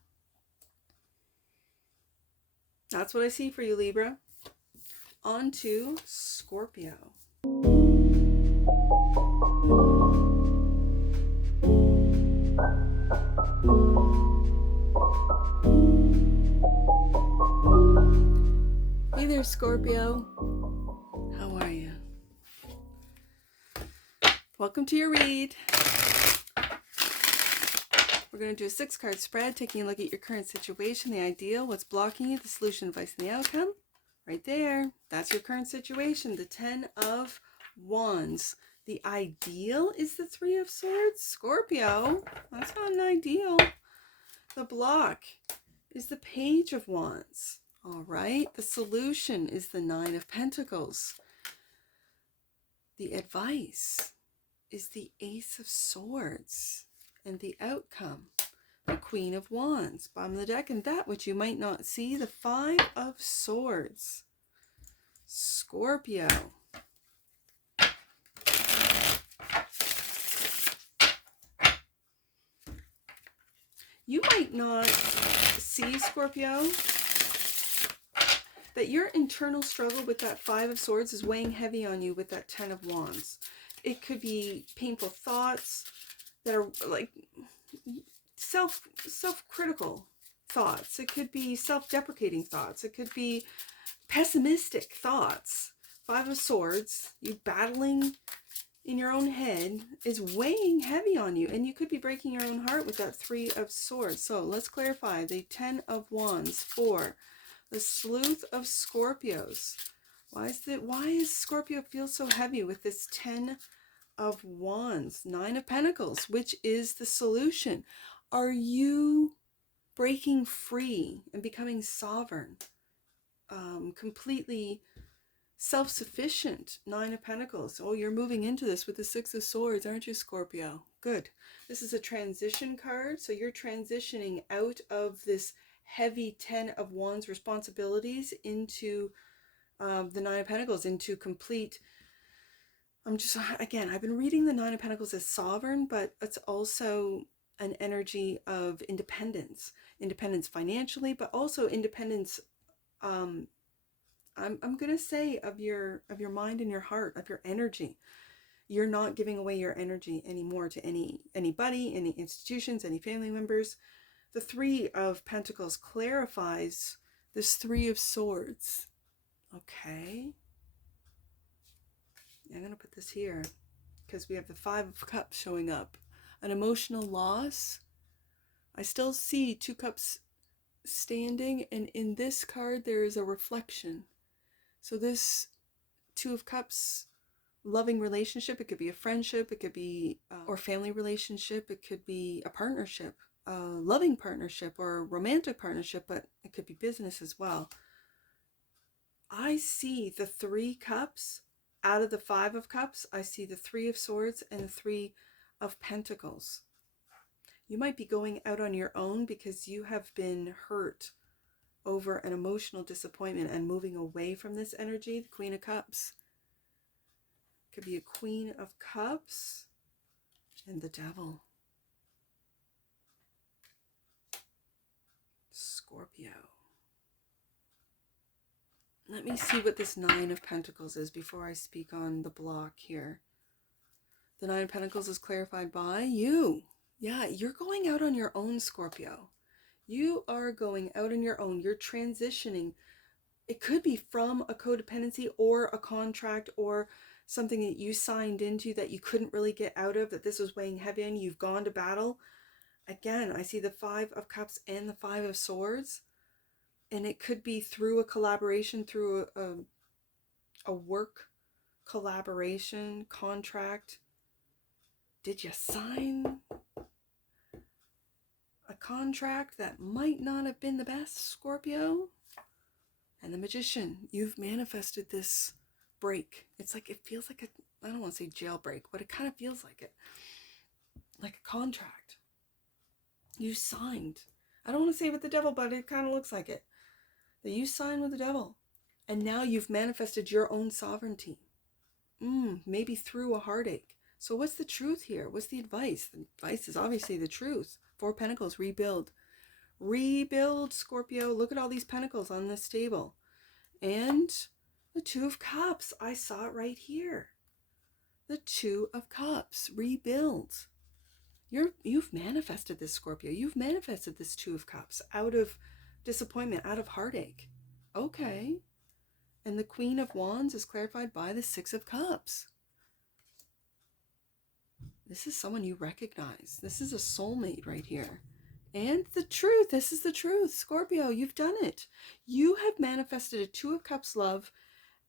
that's what I see for you, Libra. On to Scorpio. Hey there, Scorpio. How are you? Welcome to your read. We're going to do a 6-card spread, taking a look at your current situation, the ideal, what's blocking you, the solution, advice, and the outcome. Right there. That's your current situation. The Ten of Wands. The ideal is the Three of Swords. Scorpio. That's not an ideal. The block is the Page of Wands. All right. The solution is the Nine of Pentacles. The advice is the Ace of Swords. And the outcome, the Queen of Wands. Bottom of the deck, and that which you might not see, the Five of Swords. Scorpio. You might not see, Scorpio, that your internal struggle with that Five of Swords is weighing heavy on you with that Ten of Wands. It could be painful thoughts that are like self-critical thoughts. It could be self-deprecating thoughts. It could be pessimistic thoughts. Five of Swords, you battling in your own head, is weighing heavy on you, and you could be breaking your own heart with that Three of Swords. So let's clarify the Ten of Wands for the Sleuth of Scorpios. Why is Scorpio feel so heavy with this Ten of Wands? Nine of Pentacles, which is the solution. Are you breaking free and becoming sovereign? Completely self-sufficient? Nine of Pentacles. Oh, you're moving into this with the Six of Swords, aren't you, Scorpio? Good. This is a transition card, so you're transitioning out of this heavy Ten of Wands responsibilities into the Nine of Pentacles, into complete... I've been reading the Nine of Pentacles as sovereign, but it's also an energy of independence. Independence financially, but also independence, I'm going to say, of your mind and your heart, of your energy. You're not giving away your energy anymore to anybody, any institutions, any family members. The Three of Pentacles clarifies this Three of Swords. Okay. I'm going to put this here because we have the Five of Cups showing up. An emotional loss. I still see Two Cups standing, and in this card there is a reflection. So this Two of Cups loving relationship, it could be a friendship, it could be or family relationship, it could be a partnership, a loving partnership or a romantic partnership, but it could be business as well. I see the Three Cups out of the Five of Cups, I see the Three of Swords and the Three of Pentacles. You might be going out on your own because you have been hurt over an emotional disappointment and moving away from this energy. The Queen of Cups. Could be a Queen of Cups and the Devil. Scorpio. Let me see what this Nine of Pentacles is before I speak on the block here. The Nine of Pentacles is clarified by you. Yeah, you're going out on your own, Scorpio. You are going out on your own. You're transitioning. It could be from a codependency or a contract or something that you signed into that you couldn't really get out of, that this was weighing heavy on you. You've gone to battle. Again, I see the Five of Cups and the Five of Swords. And it could be through a collaboration, through a work collaboration, contract. Did you sign a contract that might not have been the best, Scorpio? And the Magician, you've manifested this break. It's like, it feels like I don't want to say jailbreak, but it kind of feels like it. Like a contract. You signed. I don't want to say with the devil, but it kind of looks like it. That you signed with the devil. And now you've manifested your own sovereignty. Maybe through a heartache. So what's the truth here? What's the advice? The advice is obviously the truth. Four of Pentacles, rebuild. Rebuild, Scorpio. Look at all these pentacles on this table. And the Two of Cups. I saw it right here. The Two of Cups. Rebuild. You've manifested this, Scorpio. You've manifested this Two of Cups out of disappointment, out of heartache. Okay. And the Queen of Wands is clarified by the Six of Cups. This is someone you recognize. This is a soulmate right here. And the truth. This is the truth. Scorpio, you've done it. You have manifested a Two of Cups love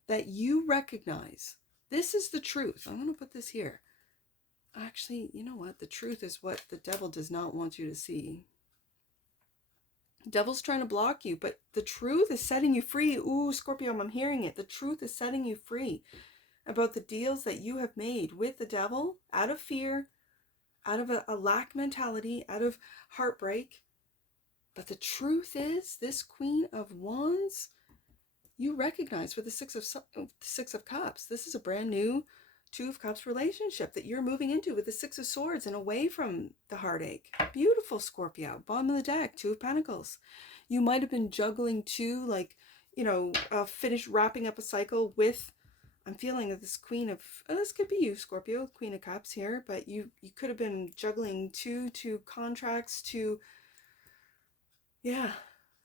that you recognize. This is the truth. I'm going to put this here. Actually, you know what? The truth is what the devil does not want you to see. Devil's trying to block you, but the truth is setting you free. Ooh, Scorpio, I'm hearing it. The truth is setting you free about the deals that you have made with the devil out of fear, out of a lack mentality, out of heartbreak. But the truth is, this Queen of Wands, you recognize with the Six of Cups. This is a brand new Two of Cups relationship that you're moving into with the Six of Swords and away from the heartache. Beautiful, Scorpio. Bottom of the deck, Two of Pentacles. You might have been juggling two, like, finish wrapping up a cycle with, I'm feeling that this Queen of, this could be you, Scorpio, Queen of Cups here, but you could have been juggling two contracts to,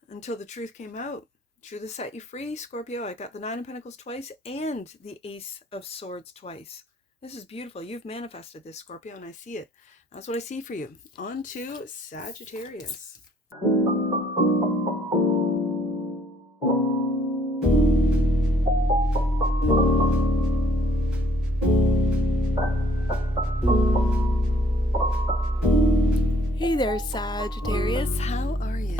until the truth came out. Truth has set you free, Scorpio. I got the Nine of Pentacles twice and the Ace of Swords twice. This is beautiful. You've manifested this, Scorpio, and I see it. That's what I see for you. On to Sagittarius. Hey there, Sagittarius. How are you?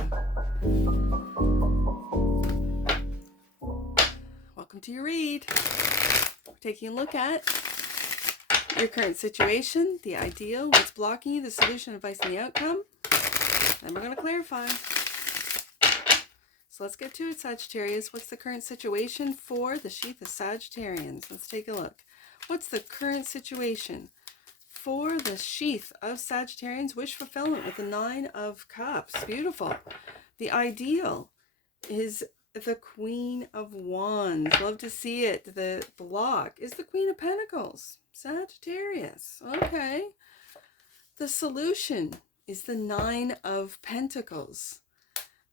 Welcome to your read. We're taking a look at your current situation, the ideal, what's blocking you, the solution, advice, and the outcome. Then we're going to clarify. So let's get to it, Sagittarius. What's the current situation for the sheath of Sagittarians? Let's take a look. What's the current situation for the sheath of Sagittarians? Wish fulfillment with the Nine of Cups. Beautiful. The ideal is the Queen of Wands. Love to see it. The block is the Queen of Pentacles. Sagittarius. Okay. The solution is the Nine of Pentacles.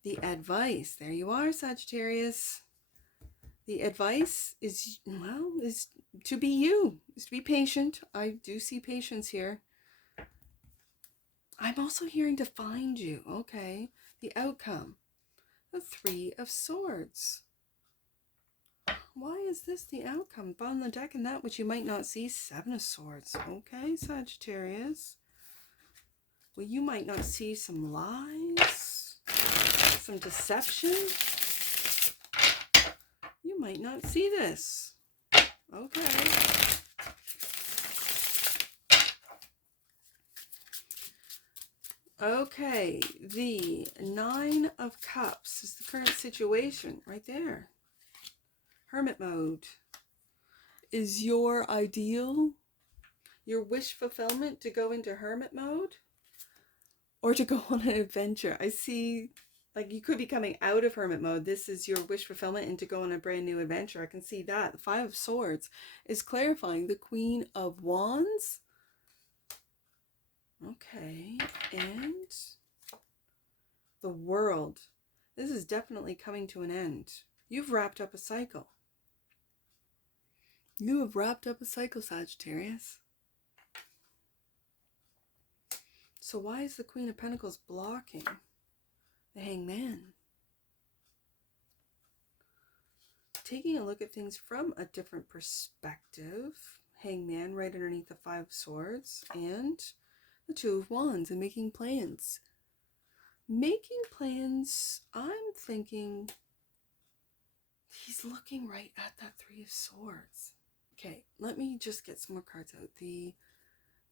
The advice. There you are, Sagittarius. The advice is, well, is to be you. Is to be patient. I do see patience here. I'm also hearing to find you. Okay. The outcome. The Three of Swords. Why is this the outcome? Bottom of the deck, and that which you might not see, Seven of Swords. Okay, Sagittarius. Well, you might not see some lies, some deception. You might not see this. Okay. Okay, the Nine of Cups is the current situation right there. Hermit mode is your ideal, your wish fulfillment to go into hermit mode or to go on an adventure. I see, like, you could be coming out of hermit mode. This is your wish fulfillment and to go on a brand new adventure. I can see that. The Five of Swords is clarifying the Queen of Wands. Okay, and the World. This is definitely coming to an end. You've wrapped up a cycle. You have wrapped up a cycle, Sagittarius. So why is the Queen of Pentacles blocking the Hangman? Taking a look at things from a different perspective. Hangman right underneath the Five of Swords and the Two of Wands, and making plans. Making plans, I'm thinking he's looking right at that Three of Swords. Okay, let me just get some more cards out. The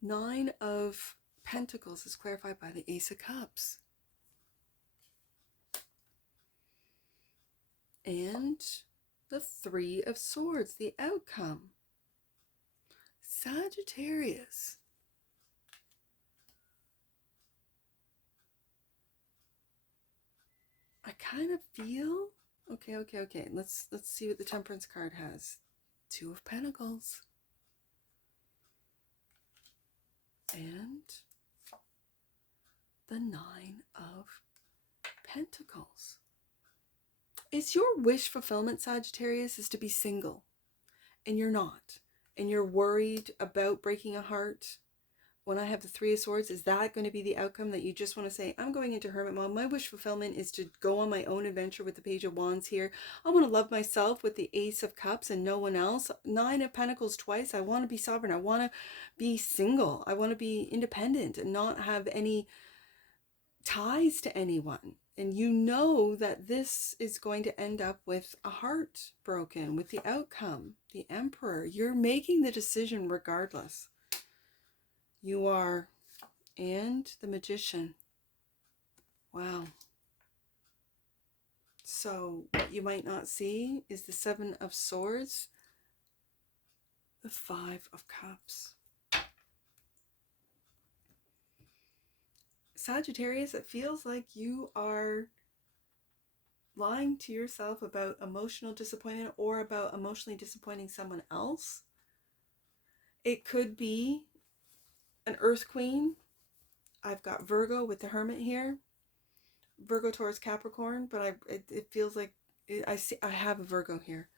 Nine of Pentacles is clarified by the Ace of Cups. And the Three of Swords, the outcome. Sagittarius. I kind of feel, okay. Let's see what the Temperance card has. Two of Pentacles. And the Nine of Pentacles. Is your wish fulfillment, Sagittarius, is to be single, and you're not, and you're worried about breaking a heart? When I have the Three of Swords, is that going to be the outcome, that you just want to say, I'm going into hermit mode? My wish fulfillment is to go on my own adventure with the Page of Wands here. I want to love myself with the Ace of Cups and no one else. Nine of Pentacles twice. I want to be sovereign. I want to be single. I want to be independent and not have any ties to anyone. And you know that this is going to end up with a heart broken, with the outcome, the Emperor. You're making the decision regardless. You are. And the Magician. Wow. So what you might not see is the Seven of Swords, the Five of Cups. Sagittarius, it feels like you are lying to yourself about emotional disappointment or about emotionally disappointing someone else. It could be an Earth Queen. I've got Virgo with the Hermit here. Virgo, Taurus, Capricorn, but it feels like I have a Virgo here.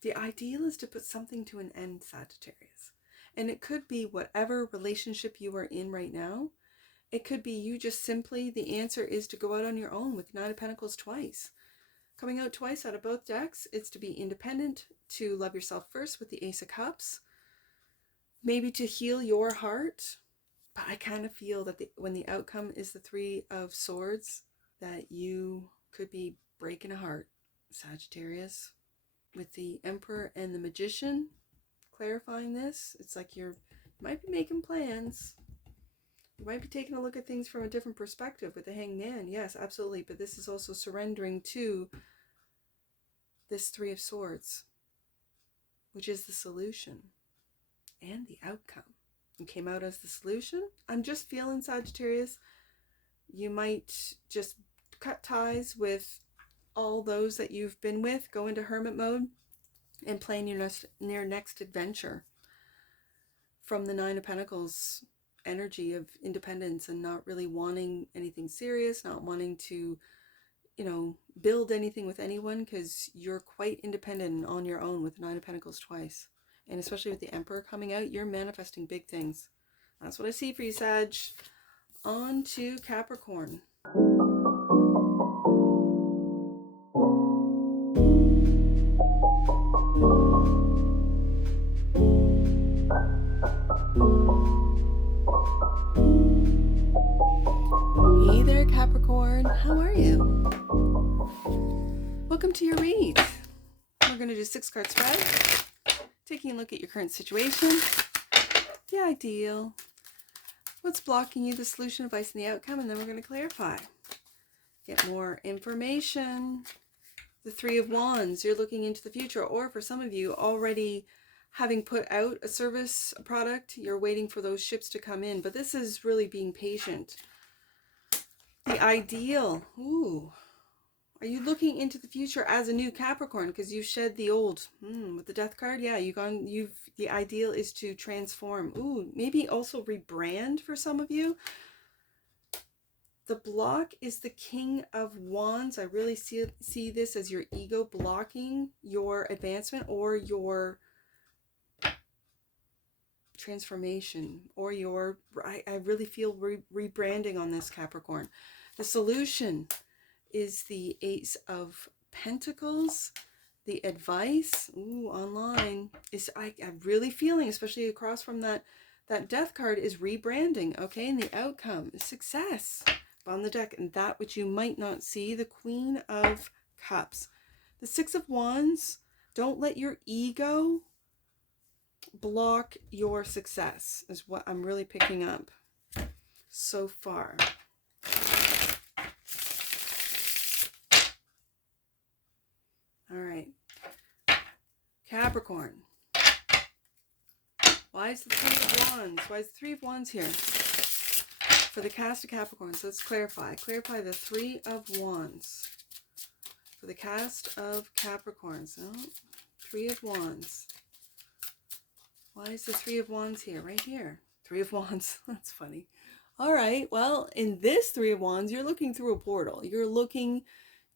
The ideal is to put something to an end, Sagittarius. And it could be whatever relationship you are in right now. It could be you just simply, the answer is to go out on your own with Nine of Pentacles twice. Coming out twice out of both decks, it's to be independent, to love yourself first with the Ace of Cups. Maybe to heal your heart. But I kind of feel that when the outcome is the Three of Swords, that you could be breaking a heart, Sagittarius. With the Emperor and the Magician clarifying this, it's like you might be making plans. You might be taking a look at things from a different perspective with the Hangman. Yes, absolutely. But this is also surrendering to this Three of Swords, which is the solution and the outcome. You came out as the solution. I'm just feeling, Sagittarius, you might just cut ties with all those that you've been with, go into hermit mode, and plan your next adventure from the Nine of Pentacles energy of independence and not really wanting anything serious, not wanting to, build anything with anyone, because you're quite independent and on your own with the Nine of Pentacles twice. And especially with the Emperor coming out, you're manifesting big things. That's what I see for you, Sag. On to Capricorn. Hey there, Capricorn. How are you? Welcome to your read. We're going to do 6-card spread. taking a look at your current situation, the ideal, what's blocking you, the solution, advice, and the outcome, and then we're going to clarify. Get more information. The Three of Wands, you're looking into the future, or for some of you already having put out a service, a product, you're waiting for those ships to come in, but this is really being patient. The Ideal, ooh, are you looking into the future as a new Capricorn because you shed the old? With the Death card, yeah, the Ideal is to transform. Ooh, maybe also rebrand for some of you. The block is the King of Wands. I really see this as your ego blocking your advancement or your transformation or your, I really feel rebranding on this, Capricorn. The solution is the Ace of Pentacles. The advice, ooh, online, is I'm really feeling, especially across from that Death card, is rebranding, okay? And the outcome is success on the deck, and that which you might not see, the Queen of Cups. The Six of Wands, don't let your ego block your success, is what I'm really picking up so far. All right. Capricorn. Why is the Three of Wands? Why is the Three of Wands here? For the cast of Capricorn, so let's clarify. Clarify the Three of Wands. For the cast of Capricorns. Oh, Three of Wands. Why is the Three of Wands here? Right here. Three of Wands. That's funny. All right. Well, in this Three of Wands, you're looking through a portal. You're looking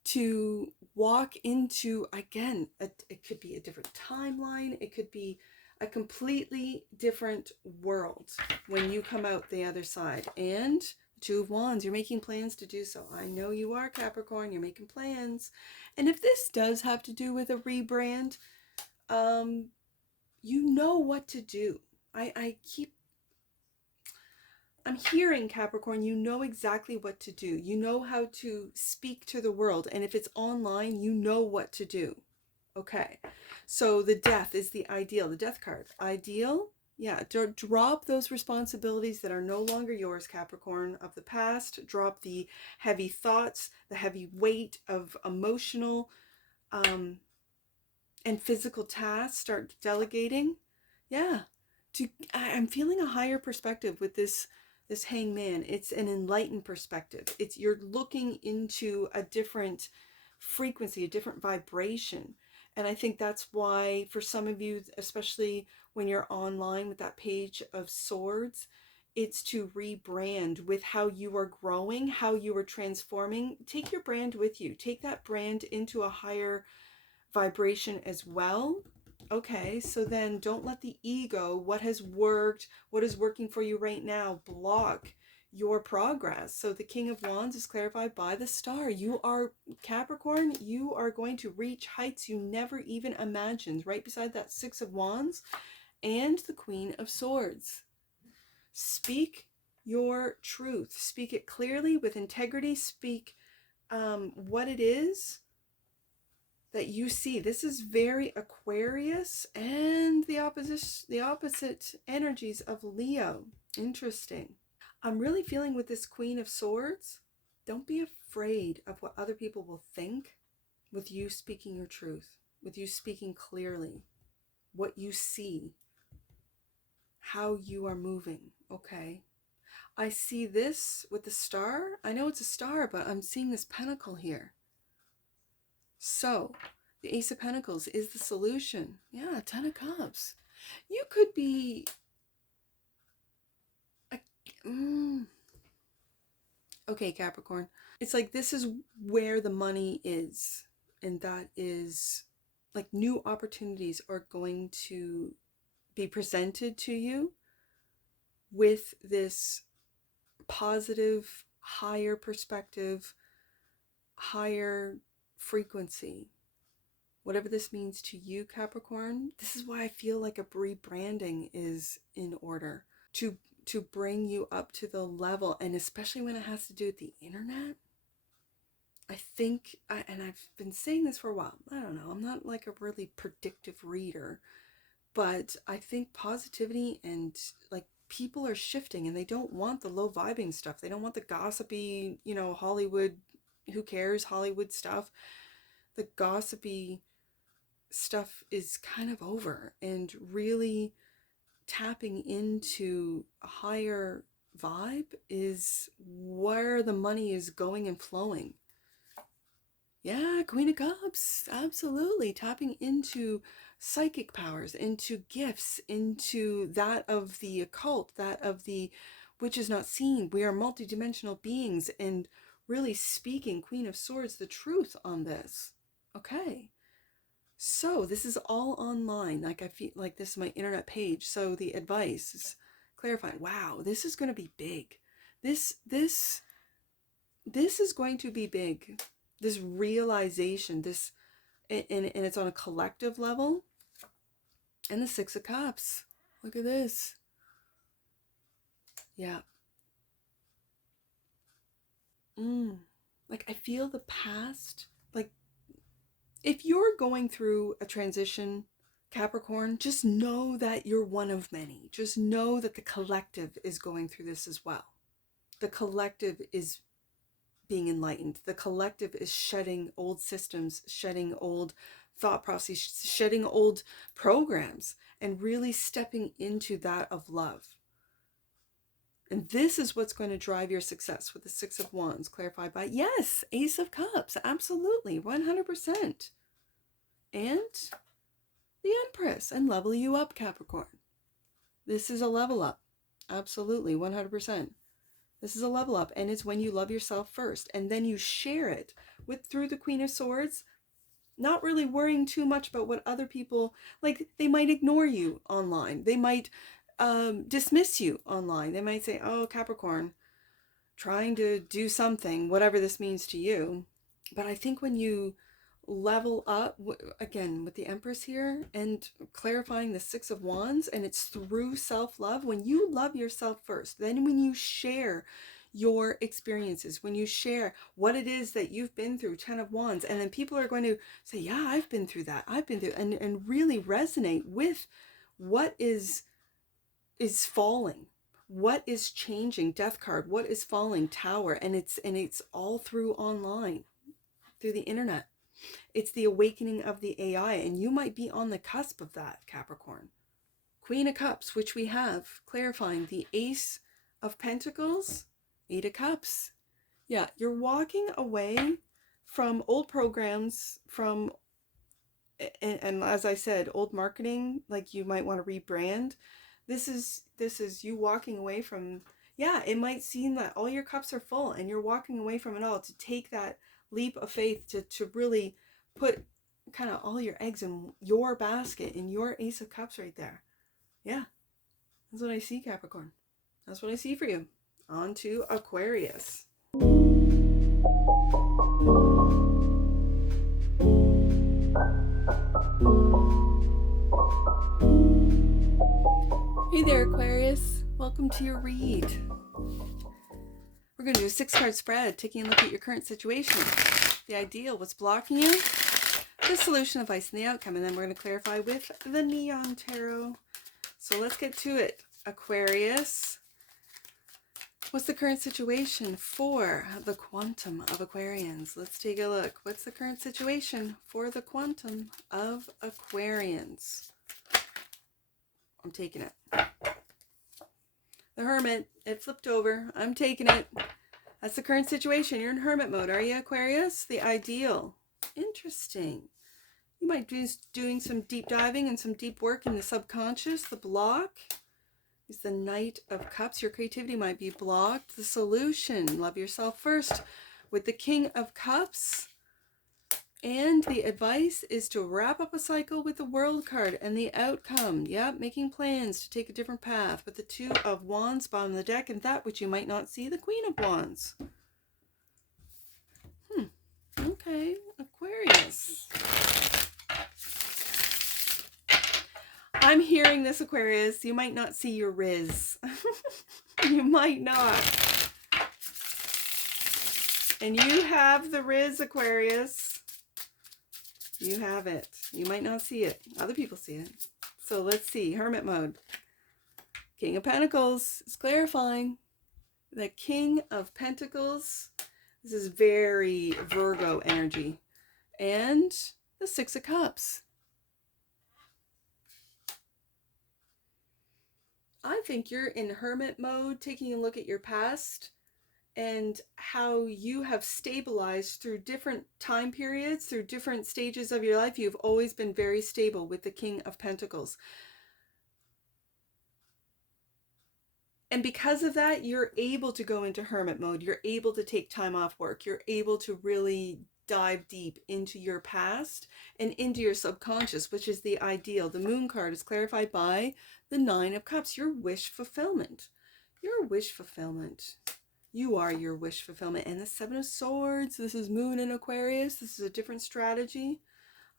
to walk into, again, it could be a different timeline. It could be a completely different world when you come out the other side. And Two of Wands, you're making plans to do so. I know you are, Capricorn. You're making plans. And if this does have to do with a rebrand, you know what to do. I'm hearing, Capricorn, you know exactly what to do. You know how to speak to the world. And if it's online, you know what to do. Okay. So the Death is the Ideal. The Death card. Ideal, yeah. Drop those responsibilities that are no longer yours, Capricorn, of the past. Drop the heavy thoughts, the heavy weight of emotional and physical tasks. Start delegating. Yeah. I'm feeling a higher perspective with this Hangman. It's an enlightened perspective. You're looking into a different frequency, a different vibration. And I think that's why for some of you, especially when you're online with that Page of Swords, it's to rebrand with how you are growing, how you are transforming. Take your brand with you. Take that brand into a higher vibration as well. Okay, so then don't let the ego, what has worked, what is working for you right now, block your progress. So the King of Wands is clarified by the Star. You are, Capricorn, you are going to reach heights you never even imagined, right beside that Six of Wands and the Queen of Swords. Speak your truth. Speak it clearly with integrity. Speak what it is that you see. This is very Aquarius and the opposite energies of Leo. Interesting. I'm really feeling with this Queen of Swords, don't be afraid of what other people will think with you speaking your truth, with you speaking clearly, what you see, how you are moving, okay? I see this with the Star. I know it's a star, but I'm seeing this pentacle here. So, the Ace of Pentacles is the solution. Yeah, Ten of Cups. You could be okay, Capricorn. It's like this is where the money is. And that is like new opportunities are going to be presented to you with this positive, higher perspective, higher frequency. Whatever this means to you, Capricorn, this is why I feel like a rebranding is in order to bring you up to the level, and especially when it has to do with the internet. I think, and I've been saying this for a while, I don't know, I'm not like a really predictive reader, But I think positivity and like people are shifting and they don't want the low vibing stuff. They don't want the gossipy, you know, Hollywood, who cares, Hollywood stuff. The gossipy stuff is kind of over, and really tapping into a higher vibe is where the money is going and flowing. Yeah, Queen of Cups, absolutely. Tapping into psychic powers, into gifts, into that of the occult, that of the which is not seen. We are multidimensional beings, and really speaking, Queen of Swords, the truth on this. Okay. So this is all online. Like I feel like this is my internet page. So the advice is clarifying. Wow, this is going to be big. This is going to be big. This realization, this, and it's on a collective level. And the Six of Cups. Look at this. Yeah. Like I feel the past. Like if you're going through a transition, Capricorn, just know that you're one of many. Just know that the collective is going through this as well. The collective is being enlightened. The collective is shedding old systems, shedding old thought processes, shedding old programs, and really stepping into that of love. And this is what's going to drive your success with the Six of Wands, clarified by, yes, Ace of Cups, absolutely, 100%. And the Empress, and level you up, Capricorn. This is a level up, absolutely, 100%. This is a level up, and it's when you love yourself first, and then you share it with through the Queen of Swords, not really worrying too much about what other people, like they might ignore you online. They might dismiss you online. They might say, oh, Capricorn, trying to do something, whatever this means to you. But I think when you level up, again, with the Empress here, and clarifying the Six of Wands, and it's through self-love, when you love yourself first, then when you share your experiences, when you share what it is that you've been through, 10 of Wands, and then people are going to say, yeah, I've been through that, I've been through, and really resonate with what is falling, what is changing, Death card, what is falling, Tower, and it's all through online, through the internet. It's the awakening of the AI, and you might be on the cusp of that, Capricorn. Queen of Cups, which we have, clarifying the Ace of Pentacles, Eight of Cups. Yeah, you're walking away from old programs, from, and as I said, old marketing, like you might want to rebrand. This is you walking away from, yeah, it might seem that all your cups are full and you're walking away from it all, to take that leap of faith, to really put kind of all your eggs in your basket, in your Ace of Cups right there. Yeah, that's what I see, Capricorn. That's what I see for you. On to Aquarius. Hey there, Aquarius. Welcome to your read. We're going to do a 6-card spread, taking a look at your current situation, the ideal, what's blocking you, the solution, advice, and the outcome. And then we're going to clarify with the Neon Tarot. So let's get to it. Aquarius, what's the current situation for the quantum of Aquarians? Let's take a look. What's the current situation for the quantum of Aquarians? I'm taking it. The Hermit, it flipped over. I'm taking it. That's the current situation. You're in hermit mode, are you, Aquarius? The ideal. Interesting. You might be doing some deep diving and some deep work in the subconscious. The block is the Knight of Cups. Your creativity might be blocked. The solution, love yourself first, with the King of Cups. And the advice is to wrap up a cycle with the World card, and the outcome, yep, making plans to take a different path, with the Two of Wands, bottom of the deck, and that which you might not see, the Queen of Wands. Okay, Aquarius. I'm hearing this, Aquarius. You might not see your Riz. You might not. And you have the Riz, Aquarius. You have it. You might not see it. Other people see it. So let's see, Hermit mode. King of Pentacles is clarifying. The King of Pentacles, this is very Virgo energy. And the Six of Cups. I think you're in hermit mode, taking a look at your past and how you have stabilized through different time periods, through different stages of your life. You've always been very stable with the King of Pentacles. And because of that, you're able to go into hermit mode. You're able to take time off work. You're able to really dive deep into your past and into your subconscious, which is the ideal. The Moon card is clarified by the Nine of Cups, your wish fulfillment. Your wish fulfillment. You are your wish fulfillment. And the Seven of Swords, this is Moon in Aquarius. This is a different strategy.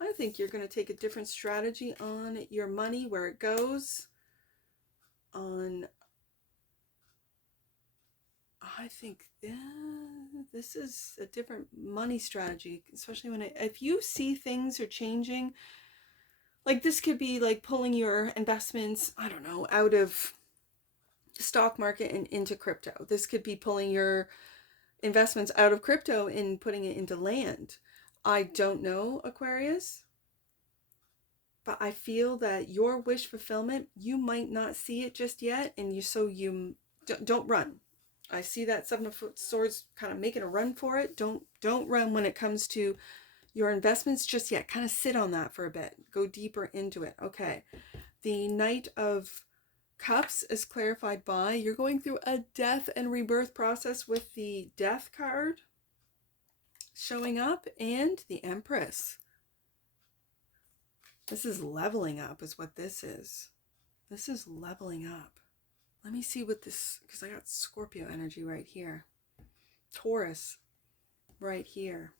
I think you're going to take a different strategy on your money, where it goes, on... I think this is a different money strategy, especially when if you see things are changing, like this could be like pulling your investments, I don't know, out of stock market and into crypto. This could be pulling your investments out of crypto and putting it into land. I don't know, Aquarius, but I feel that your wish fulfillment, you might not see it just yet, and you don't run. I see that Seven of Swords kind of making a run for it. Don't run when it comes to your investments just yet. Kind of sit on that for a bit. Go deeper into it. Okay. The Knight of Cups is clarified by you're going through a death and rebirth process with the Death card showing up, and the Empress. This is leveling up is what this is. This is leveling up. Let me see what this, because I got Scorpio energy right here. Taurus right here.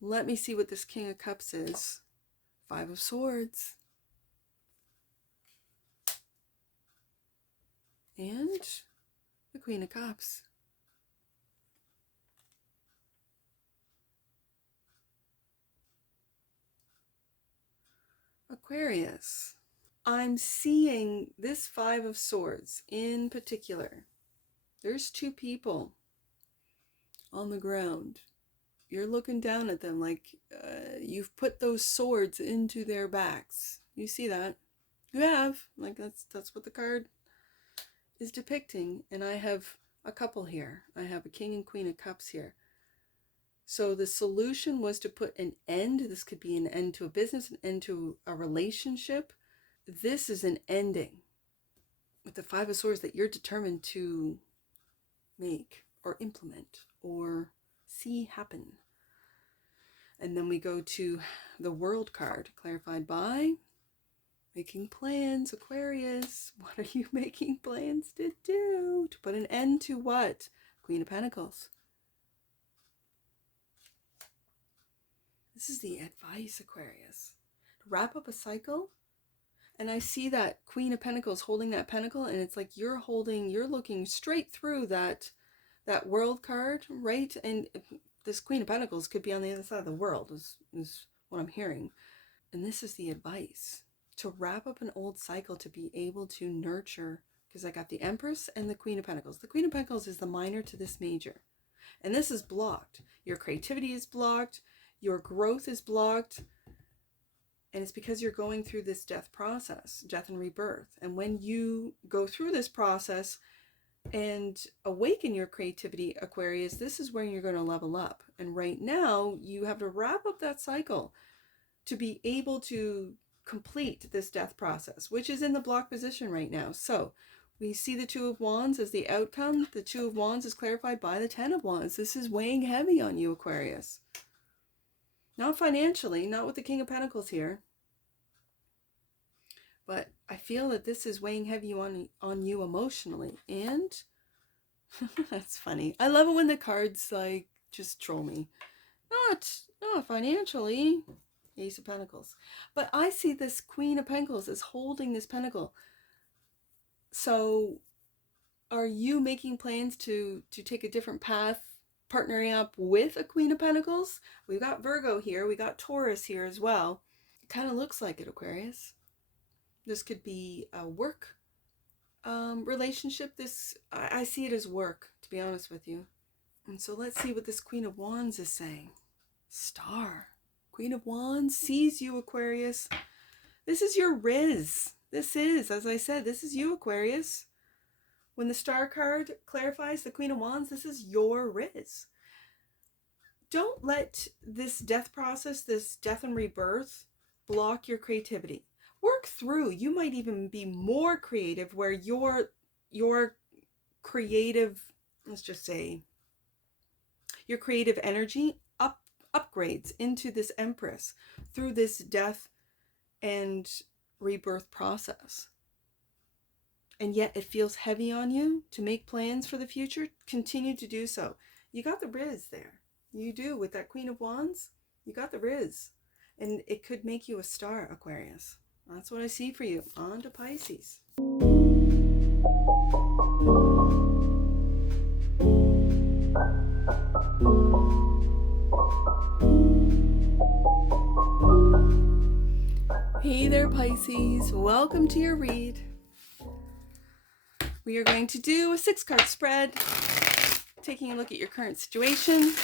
Let me see what this King of Cups is. Five of Swords. And the Queen of Cups. Aquarius. I'm seeing this Five of Swords in particular. There's two people on the ground. You're looking down at them like you've put those swords into their backs. You see that? You have. Like that's what the card is depicting. And I have a couple here. I have a King and Queen of Cups here. So the solution was to put an end. This could be an end to a business, an end to a relationship. This is an ending with the Five of Swords that you're determined to make or implement or see happen. And then we go to the World card, clarified by making plans. Aquarius, what are you making plans to do? To put an end to what? Queen of Pentacles. This is the advice, Aquarius. To wrap up a cycle. And I see that Queen of Pentacles holding that pentacle, and it's like you're looking straight through that World card, right? And this Queen of Pentacles could be on the other side of the world, is what I'm hearing. And this is the advice. To wrap up an old cycle, to be able to nurture, because I got the Empress and the Queen of Pentacles. The Queen of Pentacles is the minor to this major. And this is blocked. Your creativity is blocked. Your growth is blocked. And it's because you're going through this death process, death and rebirth. And when you go through this process and awaken your creativity, Aquarius, this is where you're going to level up. And right now, you have to wrap up that cycle to be able to complete this death process, which is in the block position right now. So we see the Two of Wands as the outcome. The Two of Wands is clarified by the Ten of Wands. This is weighing heavy on you, Aquarius. Not financially, not with the King of Pentacles here. But I feel that this is weighing heavy on you emotionally. And that's funny. I love it when the cards like just troll me. Not financially. Ace of Pentacles. But I see this Queen of Pentacles as holding this pentacle. So are you making plans to take a different path, partnering up with a Queen of Pentacles? We've got Virgo here. We got Taurus here as well. kind of looks like it, Aquarius. This could be a work relationship. I see it as work, to be honest with you. And so let's see what this Queen of Wands is saying. Star. Queen of Wands sees you, Aquarius. This is your Riz. This is, as I said, this is you, Aquarius. When the Star card clarifies the Queen of Wands, this is your Riz. Don't let this death process, this death and rebirth, block your creativity. Work through. You might even be more creative where your creative, let's just say, your creative energy upgrades into this Empress through this death and rebirth process. And yet it feels heavy on you to make plans for the future. Continue to do so. You got the Riz there. You do. With that Queen of Wands, you got the Riz. And it could make you a star, Aquarius. That's what I see for you. On to Pisces. Hey there, Pisces. Welcome to your read. We are going to do a 6-card spread, taking a look at your current situation,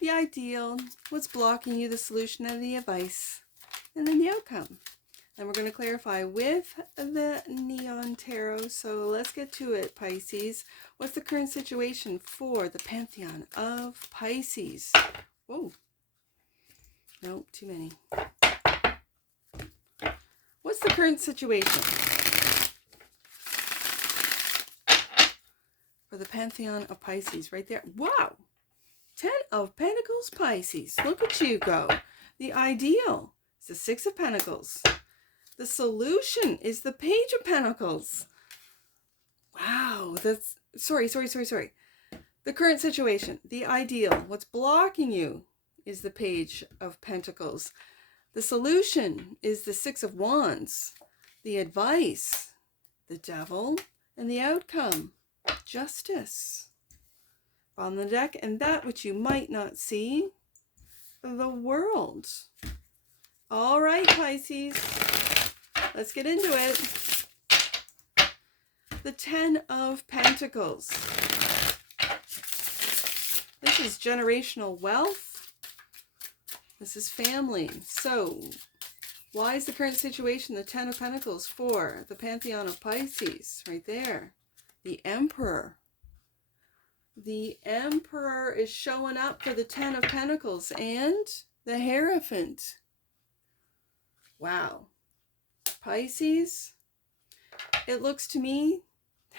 the ideal, what's blocking you, the solution and the advice, and then the outcome. And we're going to clarify with the Neon Tarot. So let's get to it, Pisces. What's the current situation for the Pantheon of Pisces? Whoa. Nope, too many. What's the current situation for the Pantheon of Pisces? Right there. Wow. 10 of Pentacles, Pisces. Look at you go. The ideal is the 6 of Pentacles. The solution is the Page of Pentacles. Wow. That's, sorry. The current situation, the ideal, what's blocking you is the Page of Pentacles. The solution is the 6 of Wands. The advice, the Devil, and the outcome, Justice. On the deck, and that which you might not see, the World. All right, Pisces, let's get into it. The 10 of Pentacles. This is generational wealth. This is family. So, why is the current situation the 10 of Pentacles for the Pantheon of Pisces? Right there. The Emperor. The Emperor is showing up for the 10 of Pentacles and the Hierophant. Wow. Pisces, it looks to me,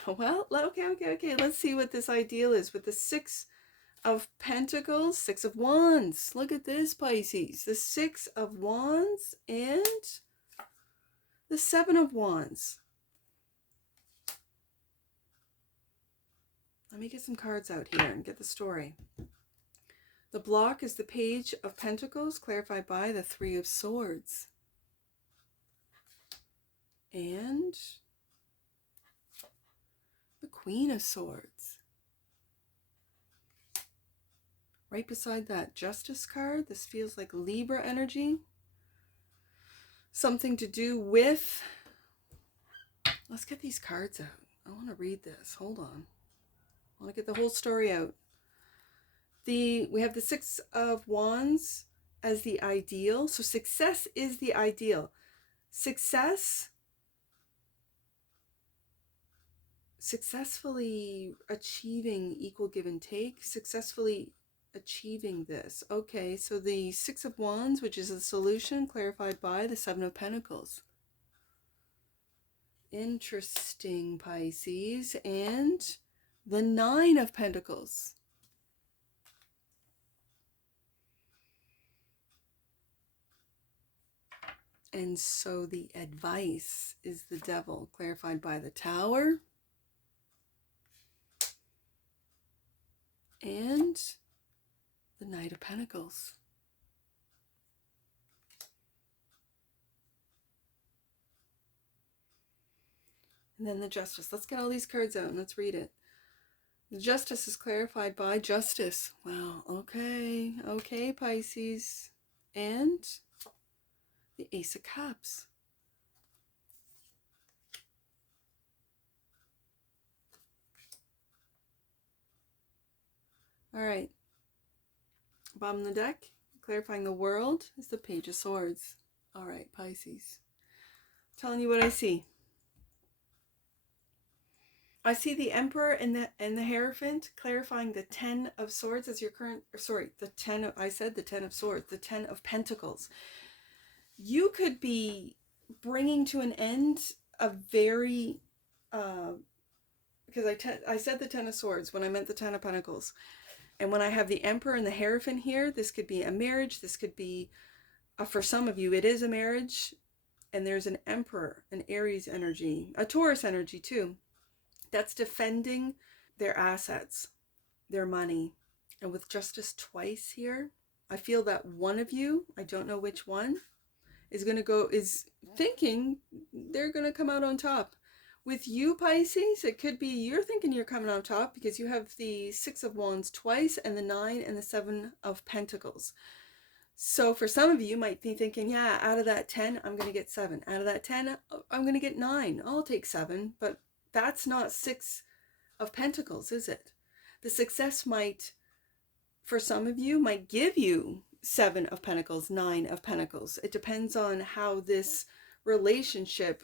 well, okay. Let's see what this ideal is with the 6 of Pentacles, 6 of Wands. Look at this, Pisces. The 6 of Wands and the 7 of Wands. Let me get some cards out here and get the story. The block is the Page of Pentacles, clarified by the 3 of Swords. And the Queen of Swords. Right beside that Justice card, this feels like Libra energy. Something to do with... Let's get these cards out. I want to read this. Hold on. I want to get the whole story out. We have the 6 of Wands as the ideal. So success is the ideal. Successfully achieving equal give and take. Successfully achieving this. Okay, so the 6 of Wands, which is the solution, clarified by the 7 of Pentacles. Interesting, Pisces. And the 9 of Pentacles. And so the advice is the Devil, clarified by the Tower. And the Knight of Pentacles. And then the Justice. Let's get all these cards out and let's read it. The Justice is clarified by Justice. Wow, okay, Pisces. And the Ace of Cups. All right. Bottom of the deck, clarifying the world, is the Page of Swords. All right, Pisces. Telling you what I see. I see the Emperor and the Hierophant, clarifying the Ten of Swords as your current, or sorry, the Ten of, I said the Ten of Swords, the Ten of Pentacles. You could be bringing to an end a very, because I said the Ten of Swords when I meant the Ten of Pentacles. And when I have the Emperor and the Hierophant here, this could be a marriage. This could be, for some of you, it is a marriage. And there's an Emperor, an Aries energy, a Taurus energy too. That's defending their assets, their money. And with Justice twice here, I feel that one of you, I don't know which one, is thinking they're going to come out on top. With you, Pisces, it could be you're thinking you're coming on top because you have the Six of Wands twice and the Nine and the Seven of Pentacles. So for some of you, you might be thinking, yeah, out of that 10, I'm going to get 7. Out of that 10, I'm going to get 9. I'll take 7. But that's not Six of Pentacles, is it? The success might, for some of you, might give you 7 of Pentacles, 9 of Pentacles. It depends on how this relationship,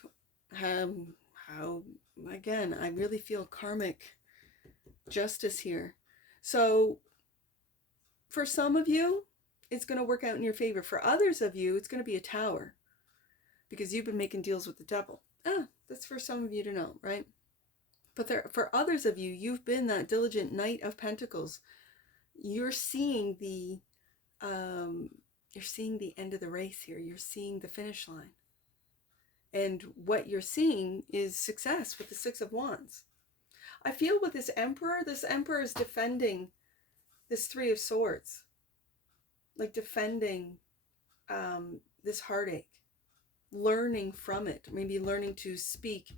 again, I really feel karmic justice here. So for some of you, it's going to work out in your favor. For others of you, it's going to be a Tower because you've been making deals with the devil. That's for some of you to know, right? But for others of you, you've been that diligent Knight of Pentacles. You're seeing the end of the race here. You're seeing the finish line. And what you're seeing is success with the Six of Wands. I feel with this Emperor is defending this Three of Swords. Like defending this heartache. Learning from it. Maybe learning to speak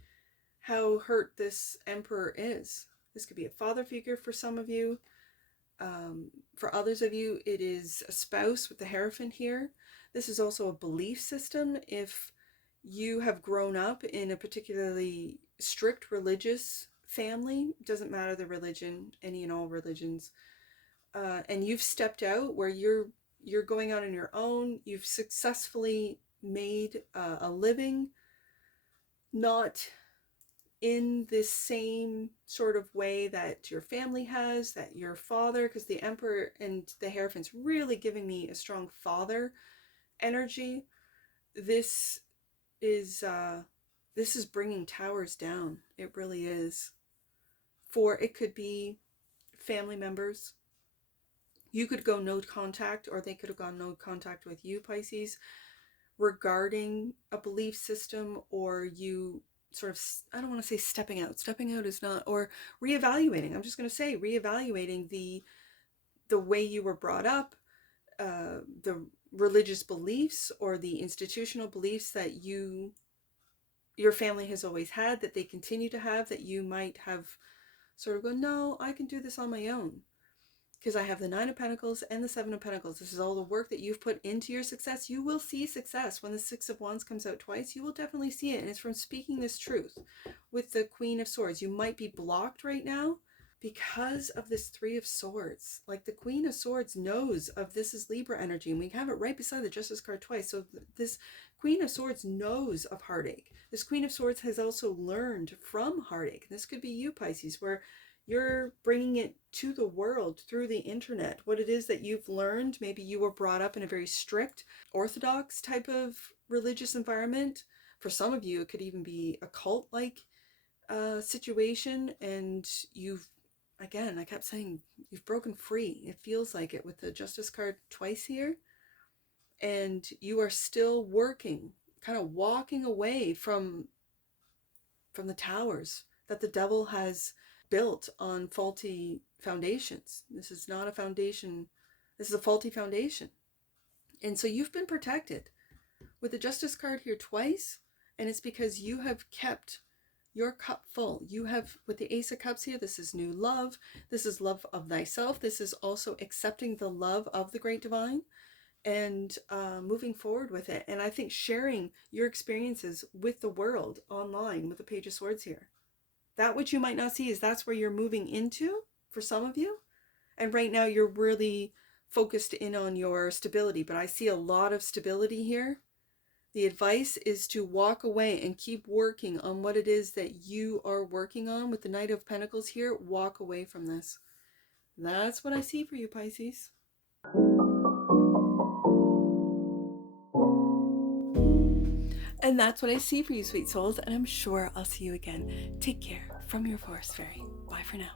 how hurt this Emperor is. This could be a father figure for some of you. For others of you, it is a spouse with the Hierophant here. This is also a belief system. If you have grown up in a particularly strict religious family, doesn't matter the religion, any and all religions, and you've stepped out where you're going out on your own, you've successfully made a living, not in this same sort of way that your family has, that your father, because the Emperor and the Hierophant's really giving me a strong father energy. This is bringing towers down. It really is. For it could be family members. You could go no contact, or they could have gone no contact with you, Pisces, regarding a belief system, or you sort of, I don't want to say stepping out is not, or reevaluating. I'm just going to say reevaluating the way you were brought up, the religious beliefs or the institutional beliefs that your family has always had, that they continue to have, that you might have sort of go, no, I can do this on my own. Because I have the Nine of Pentacles and the Seven of Pentacles. This is all the work that you've put into your success. You will see success. When the Six of Wands comes out twice, you will definitely see it. And it's from speaking this truth. With the Queen of Swords, you might be blocked right now because of this Three of Swords. Like the Queen of Swords knows of this is Libra energy. And we have it right beside the Justice card twice. So this Queen of Swords knows of heartache. This Queen of Swords has also learned from heartache. This could be you, Pisces, where you're bringing it to the world through the internet. What it is that you've learned. Maybe you were brought up in a very strict, orthodox type of religious environment. For some of you, it could even be a cult-like situation. And you've, again, I kept saying, you've broken free. It feels like it with the Justice card twice here. And you are still working, kind of walking away from the towers that the devil has built on faulty foundations. This is not a foundation. This is a faulty foundation. And so you've been protected with the Justice card here twice. And it's because you have kept your cup full. You have, with the Ace of Cups here, this is new love. This is love of thyself. This is also accepting the love of the Great Divine. and moving forward with it. And I think sharing your experiences with the world online with the Page of Swords here. That which you might not see is that's where you're moving into for some of you. And right now you're really focused in on your stability, but I see a lot of stability here. The advice is to walk away and keep working on what it is that you are working on. With the Knight of Pentacles here, walk away from this. That's what I see for you, Pisces. And that's what I see for you, sweet souls. And I'm sure I'll see you again. Take care from your Forest Fairy. Bye for now.